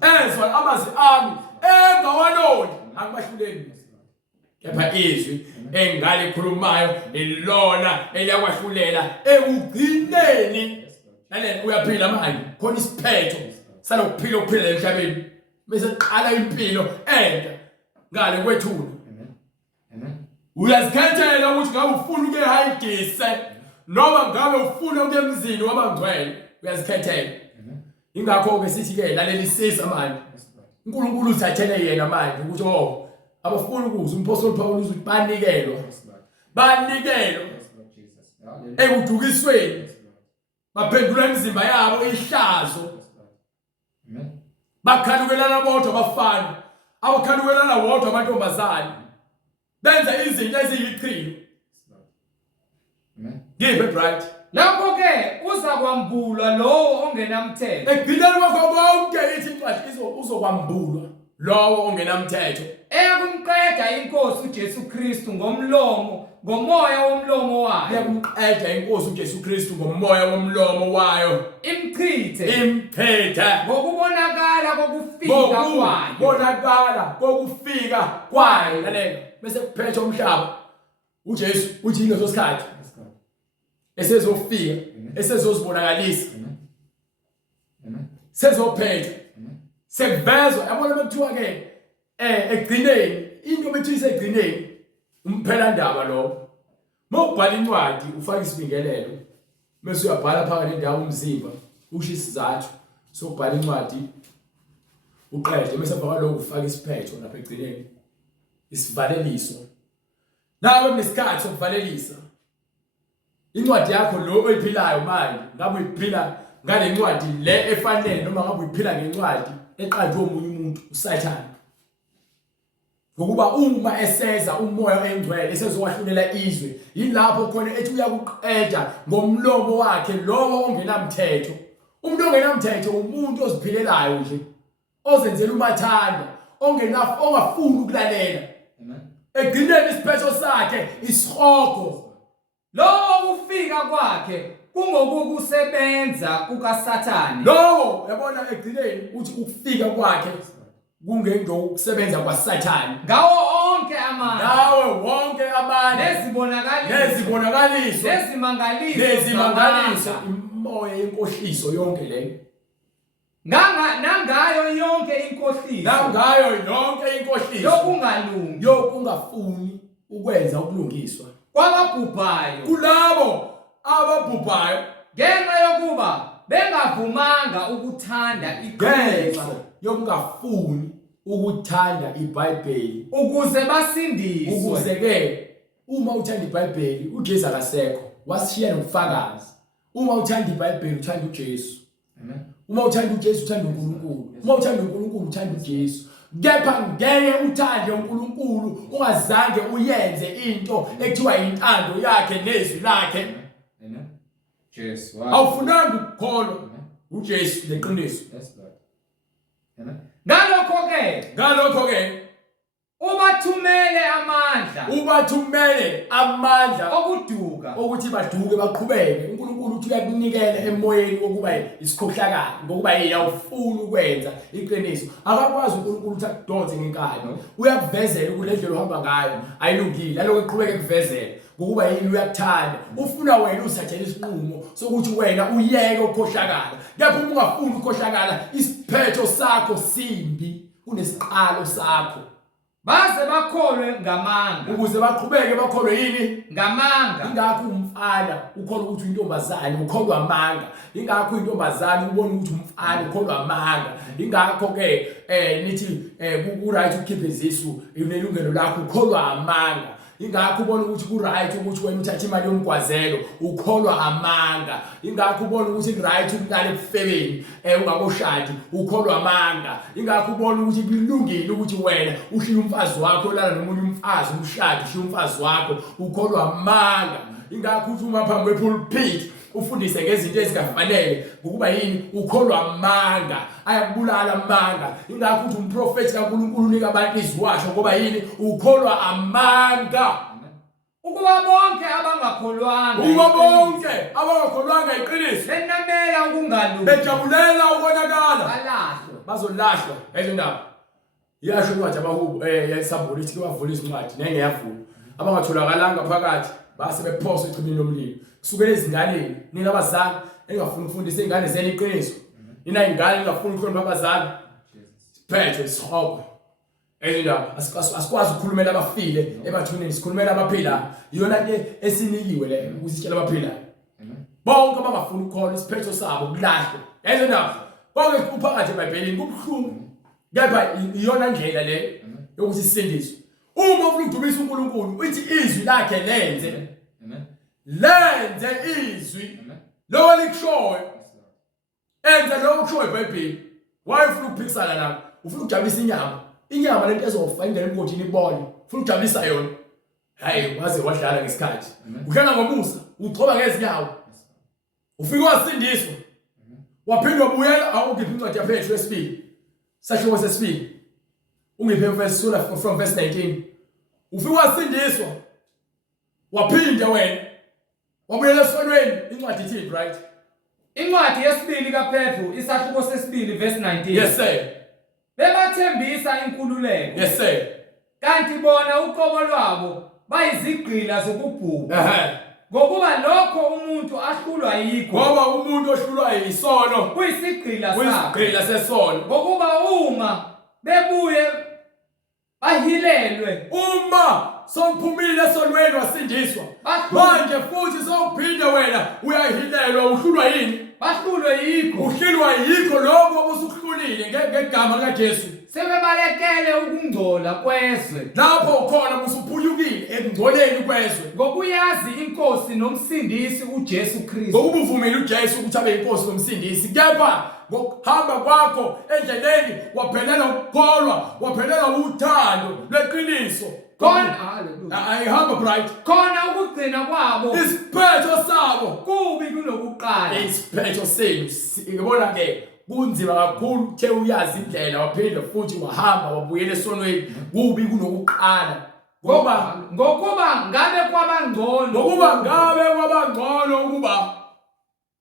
ezwa amazwi ami engawaloni angibahluleni. Yepha izwi engalikhulumayo ilona eliyakwahlulela ekugcineni. Nale uyaphila manje khona isiphetho salokuphila okuphila emhlabeni. Bese qala impilo enda ngale kwethuna. Uyazikhethela ukuthi ngabe ufuna ukuye hayigise noma ngabe ufuna ukuye emzini wabangcwele uyazikhethela. Ingakho ke sithi ke lalela sisa manje. uNkulunkulu uthathele yena manje ukuthi abafuna ukuzwa umpostoli Paulus uthi banikelwa. Ekudukisweni baphendula imizimba yabo ihlazo. Bakhanukelana bodwa abafana, abakhanukelana bodwa amantombazane. Benza izinto eziyiqhilo. Give it right. Lapho-ke uzakwambulwa lowo ongenamthetho. Ekugcineni kwakho bonke ithi incwadi uzokwambulwa lowo ongenamthetho. Eyakumqeda inkosi uJesu Kristu ngomlomo, ngomoya womlomo wayo. Eyakumqeda inkosi uJesu Kristu ngomoya womlomo wayo. Imchithe ngokubonakala kokufika kwayo. Lalela bese kuphethe umhlaba. uJesu uthi ileso sikhathi esezofika esezozibonakalisa. Sezophetha sekuvezwa yabona bekuthiwa ke ekugcineni into bethisa ekugcineni umphela ndaba lo. Mawubhala incwadi ufaka isibingelelo bese uyabhala phakathi nendawo umzimba usho isizathu sokubhala incwadi uqede bese phakathi lokho ufaka isiphetho lapha ekugcineni isivaleliso. Nawe kunesikhathi sokuvalelisa incwadi yakho lo oyiphilayo manje. Ngabe uyiphila ngale ncwadi le efanele noma ngabe uyiphila ngencwadi eqanjwe omunye umuntu uSathane. Ngokuba uma eseza umoya engcwele esezowahlulela izwe yilapho khona ethi uyakuqeda ngomlomo wakhe lowo ongenamthetho. Umuntu ongenamthetho umuntu oziphilelayo nje, ozenzela umathanda, ongafuni ukulalela. Ekugcineni isiphetho sakhe isihogo. Lowo ukufika kwakhe kungokusebenza kukaSathane. Lokho yabona egcineni uthi ukufika kwakhe kungento ukusebenza kwaSathane. Ngawo onke amandla. Nawe wonke amandla nezibonakaliso nezimangaliso imoya yenkohliso yonke leyo. Nangayo yonke inkohliso yokungafuni ukwenza ukulungiswa kwababhubhayo, kulabo ababhubhayo, ngenxa yokuba bengavumanga ukuthanda iqiniso, yokungafuni ukuthanda iBhayibheli ukuze basindiswe. Ukuze ke uma uthanda iBhayibheli uJesu akasekho, wasishiya nobufakazi. Uma uthanda iBhayibheli uthanda uJesu. Amen. Uma uthanda uJesu uthanda uNkulunkulu. Uma uthanda uNkulunkulu uthanda uJesu. Kepha ngeke uthande uNkulunkulu ungazange uyenze into ekuthiwa intando yakhe nezwi lakhe. Amen. Jesu. Awufunanga ukukholwa uJesu leqiniso. Yes Lord. Amen. Ngalokho ke ubathumele amandla okuduka ukuthi baduke baqhubeke. uNkulunkulu uthi uyakunikela emoyeni wokuba isikhohlakala ngokuba yena awufuni ukwenza iqiniso. Akakwazi uNkulunkulu ukuthi akudonse ngenkani. Uyakuvezela ukuthi le ndlela ohamba ngayo ayilungile. Aloko eqhubeke kuvezela ngokuba yini uyakuthanda. Ufuna wena usatshela isinqumo sokuthi wena uyeke ukukhohlakala. Lapho ungafuni ukukhohlakala, isiphetho sakho simbi kunesiqalo sakho. Baze bakholwe ngamanga, ukuze baqhubeke bakholwe yini? Ngamanga. Ingakho umfana ukholwa ukuthi intombazane ukholwa amanga. Ingakho intombazane ubona ukuthi umfana ukholwa amanga. Ingakho ke nithi ku right ukukhipha izisu unelungelo lakho ukholwa amanga. Ingakho ubona ukuthi ku right ukuthi wena uthathe imali yomgwazelo ukholwa amanga. Ingakho ubona ukuthi ku right ukulala ebufebeni ungaboshadi ukholwa amanga. Ingakho ubona ukuthi kulungile ukuthi wena ushiye umfazi wakho olala nomunye umfazi umshadi ushiye umfazi wakho ukholwa amanga. Ingakho uthi uma phambi kwepulpit ufundise ngezinto ezingafanele ngokuba yini ukholwa amanga. Ayakubulala amanga. Ingakho uthi umprofeti kaNkulunkulu unika abantu izwasho ngoba yini ukholwa amanga. Ukuba bonke abangakholwanga iqiniso benamela ukungalungi, bejabulela ukonakala, bazolahlwa. Ezindaba yasho incwadi abahubo yesambulu ithi bavula izincwadi nengeyavula abangatholakalanga phakathi base bephosa echibini lomlilo. Kusukela ezinganeni nina abazali engafuni ukufundisa izingane zenu iqiniso, nina ingane engafuni ukuhlonipha abazali, siphethe isihogo. Ezindaba asikwazi ukukhulumela abafile ebathuneni, sikhulumela abaphilayo. Iyona ke esinikiwe le ukusitshela abaphilayo. Bonke abangafuni ukukholwa isiphetho sabo kulahlwe. Ezindaba bonke uphakathi eBhayibhelini kubuhlungu. Kepha iyona ndlela le yokuthi sisindiswe. Uma ufuna ukudumisa uNkulunkulu uthi izwi lakhe lenze. Lenze izwi lo likushoyo. Enza lo kushoyo eBhayibhelini. Why ufuna ukuphikisana nabo? Ufuna ukujabulisa inyama. Inyama lento ezofa indlela emgodini ibone. Ufuna ukujabulisa yona. Hayi waze wadlala ngesikhathi. Uhlala ngomusa, uchoba ngezinyawo. Ufike wasindiswa. Waphinde wabuyela awungiphi incwadi yaPetru yesibili. Sahluko sesibili. Ungiphe verse from verse 19. Ufike wasindiswa. Waphinde wena. Wabuyela esonweni incwadi ithi right. Incwadi yesibili kaPetru isahluko sesibili verse 19. Yes sir. Bebathembisa inkululeko. Yes sir. Kanti bona uqobo lwabo bayizigqila zokubhuka. Ngokuba lokho umuntu ahlulwa yikho. Ngoba umuntu ohlulwa yisono kuyisigqila sakhe. Kuyisigqila sesono. Ngokuba uma bebuye bahilelwe. Uma sowuphumile esonweni wasindiswa. Manje futhi sowuphinde wena uyahilelwa uhlulwa yini? Bahlulwe yikho. Uhlulwa yikho lokho obusuhlulile ngegama likaJesu. Sebebalekele ukungcola kwezwe. Lapho ukhona usuphunyukile ekungcoleni kwezwe. Ngokuyazi inkosi nomsindisi uJesu Kristu. Ngokuba uvumile uJesu ukuthi abe inkosi nomsindisi. Kepha ngokuhamba kwakho endleleni waphelela ukukholwa, waphelela uthando lweqiniso. Khona ayihamba bright. Khona ukugcina kwabo isiphetho sabo kubi kunokuqala. Isiphetho senu ngibona ke kunzima kakhulu uthe uyazi indlela waphinde futhi wahamba wabuyela esonweni kubi kunokuqala. Ngokuba ngabe kwabangcono ukuba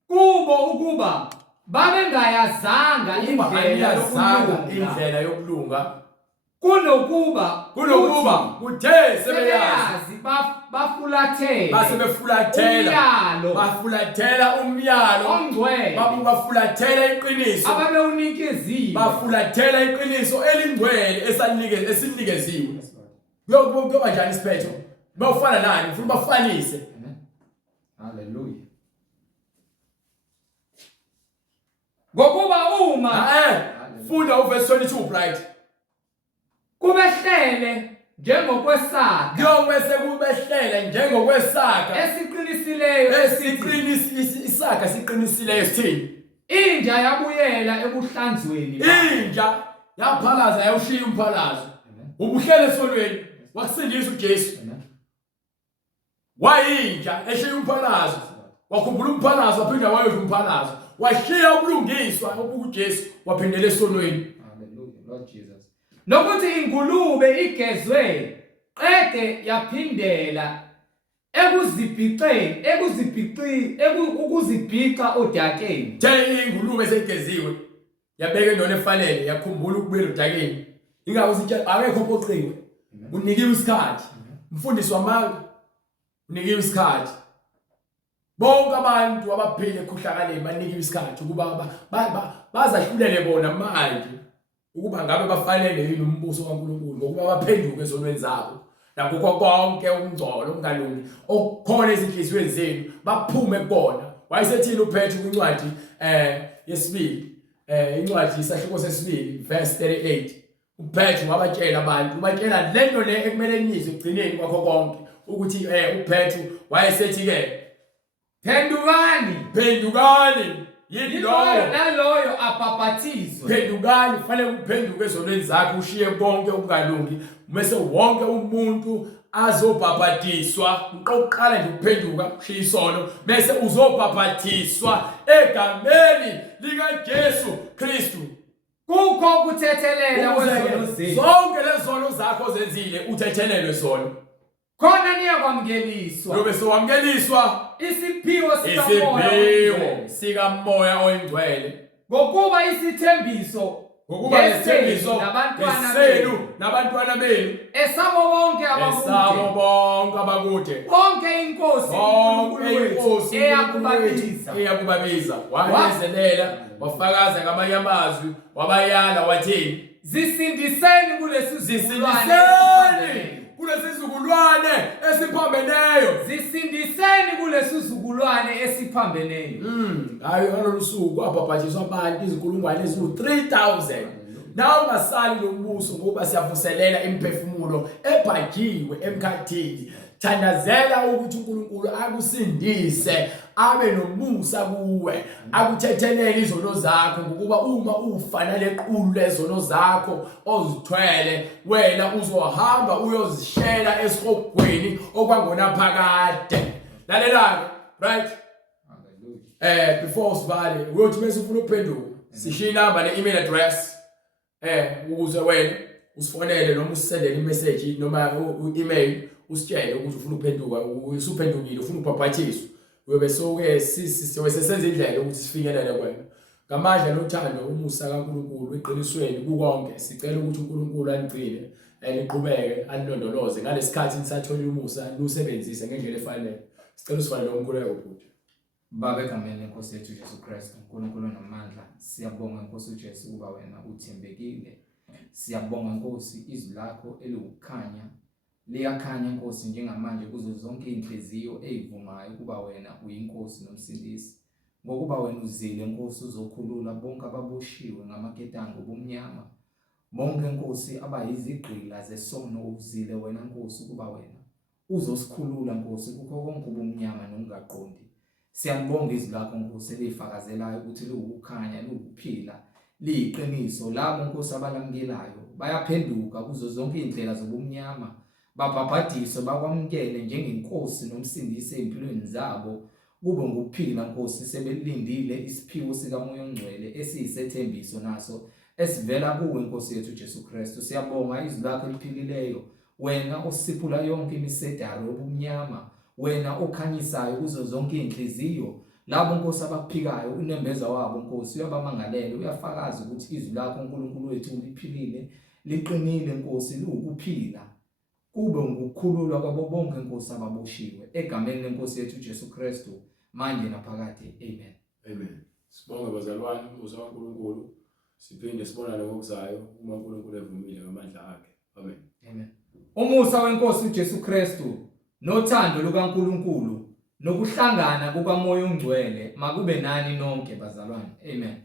kubo ukuba babengayazanga indlela yokulunga kunokuba kuthe sebeyazi bafulathela umyalo ongcwele bafulathela iqiniso ababewunikeziwe bafulathela iqiniso elingcwele esinikeziwe kuyoba njani isiphetho bawufana nani ufuna bafanise. Hallelujah. Ngokuba uma funda uverse 22 right kubehlele njengokwesaka kuyobese kubehlele njengokwesaka esiqinisileyo isaka siqinisileyo sithini inja yabuyela ekuhlanzweni inja yaphalaza yawushiya umphalazo ubuhlele esonweni wakusindisa uJesu wayinja eshiya umphalazo wakhumbula umphalazo waphinda wayodla umphalazo washiya ubulungiswa obukuJesu waphindela esonweni. Hallelujah, Lord Jesus. Nokuthi ingulube igezwe qede yaphindela ukuzibhixa odakeni. Ingulube segeziwe yabeka indona efanele yakhumbula ukubuyela odakeni ingakho sitshela akekho ophoqiwe unikiwe isikhathi umfundisi wamanga unikiwe isikhathi bonke abantu abaphile ekhohlakaleni banikiwe isikhathi ukuba bazahlulele bona manje ukuba ngabe bafanele yini umbuso kaNkulunkulu ngokuba baphenduke ezonweni zabo nakho konke ukungcola okungalungi okukhona ezinhliziyweni zenu baphume kubona. Wayesethini uPetru kwincwadi yesibili incwadi isahluko sesibili verse 38 uPetru wabatshela abantu ubatshela lento le ekumele nizwe egcineni kwakho konke ukuthi uPetru wayesethi ke phendukani yiloyo naloyo abhaphathizwe. Phendukani kufanele uphenduke ezonweni zakho ushiye konke okungalungi bese wonke umuntu azobhabhatiswa uqoqala nje ukuphenduka ushiye isono bese uzobhabhatiswa egameni likaJesu Kristu. Kukho ukuthethelela kwezono zenu zonke lezono zakho zenzile uthethelelwe zona khona niyakwamukeliswa lobe sowamkeliswa isiphiwo sikamoya oyingcwele ngokuba isithembiso nabantwana benu esabo bonke abakude bonke inkosi eyakubabiza wayezelela wafakaza ngamanye amazwi wabayala wathini zisindiseni kulesi sizukulwane esiphambeneyo. Hayi ngalolu suku kwabhabhathiswa abantu izinkulungwane eziwu-3,000 nawe ungasali nombuso ngoba siyavuselela imiphefumulo ebhajiwe emkhathini. Thandazela ukuthi uNkulunkulu akusindise abe nomusa kuwe akuthethelele izono zakho ngokuba uma ufana lequlu lezono zakho ozithwele wena uzohamba uyozishela esihogweni okwangona phakade. Lalela right before usivale uyothi bese ufuna ukuphenduka sishiya inamba ne-email address ukuze wena usifonele noma usisendele imessage noma u-email usitshele ukuthi ufuna ukuphenduka usuphendukile ufuna ukubhabhathiswa uyobe sesenza indlela ukuthi sifinyelele kwena ngamandla nothando umusa kaNkulunkulu eqinisweni kukonke. Sicela ukuthi uNkulunkulu anigcine niqhubeke anilondoloze ngalesikhathi nisathola umusa lusebenzise ngendlela efanele. Sicela usifane nomkhuleko futhi. Baba egameni lenkosi yethu Jesu Kristu uNkulunkulu namandla siyabonga Nkosi uJesu kuba wena uthembekile. Siyabonga Nkosi izwi lakho eliwukukhanya liyakhanya Nkosi njengamanje kuzo zonke inhliziyo ezivumayo kuba wena uyinkosi nomsindisi. Ngokuba wena uzile Nkosi uzokhulula bonke ababoshiwe ngamaketango obumnyama bonke Nkosi abayizigqila zesono uzile wena Nkosi kuba wena uzosikhulula Nkosi kukho konke ubumnyama nokungaqondi. Siyabonga izwi lakho Nkosi elifakazelayo ukuthi liwukukhanya liwukuphila liyiqiniso labo Nkosi abalamukelayo bayaphenduka kuzo zonke indlela zobumnyama babhabhadiswe bakwamukele njengenkosi nomsindisi empilweni zabo kube ngokuphila Nkosi sebelindile isiphiwo sikamoya ongcwele esiyisethembiso naso esivela kuwe Nkosi yethu Jesu Kristu. Siyabonga izwi lakho eliphilileyo wena osiphula yonke imisedari obumnyama wena okhanyisayo kuzo zonke inhliziyo labo Nkosi abakuphikayo unembeza wabo Nkosi uyabamangalela uyafakaza ukuthi izwi lakho uNkulunkulu wethu liphilile liqinile Nkosi liwukuphila kube ukukhululwa kwabo bonke Nkosi ababoshiwe egameni leNkosi yethu Jesu Kristu manje naphakade amen. Amen. Sibonga bazalwane umusa kaNkulunkulu. Siphinde sibonane ngokuzayo uma uNkulunkulu evumile ngamandla akhe. Amen. Amen. Umusa weNkosi uJesu Kristu nothando lukaNkulunkulu nokuhlangana kukaMoya oNgcwele makube nani nonke bazalwane. Amen.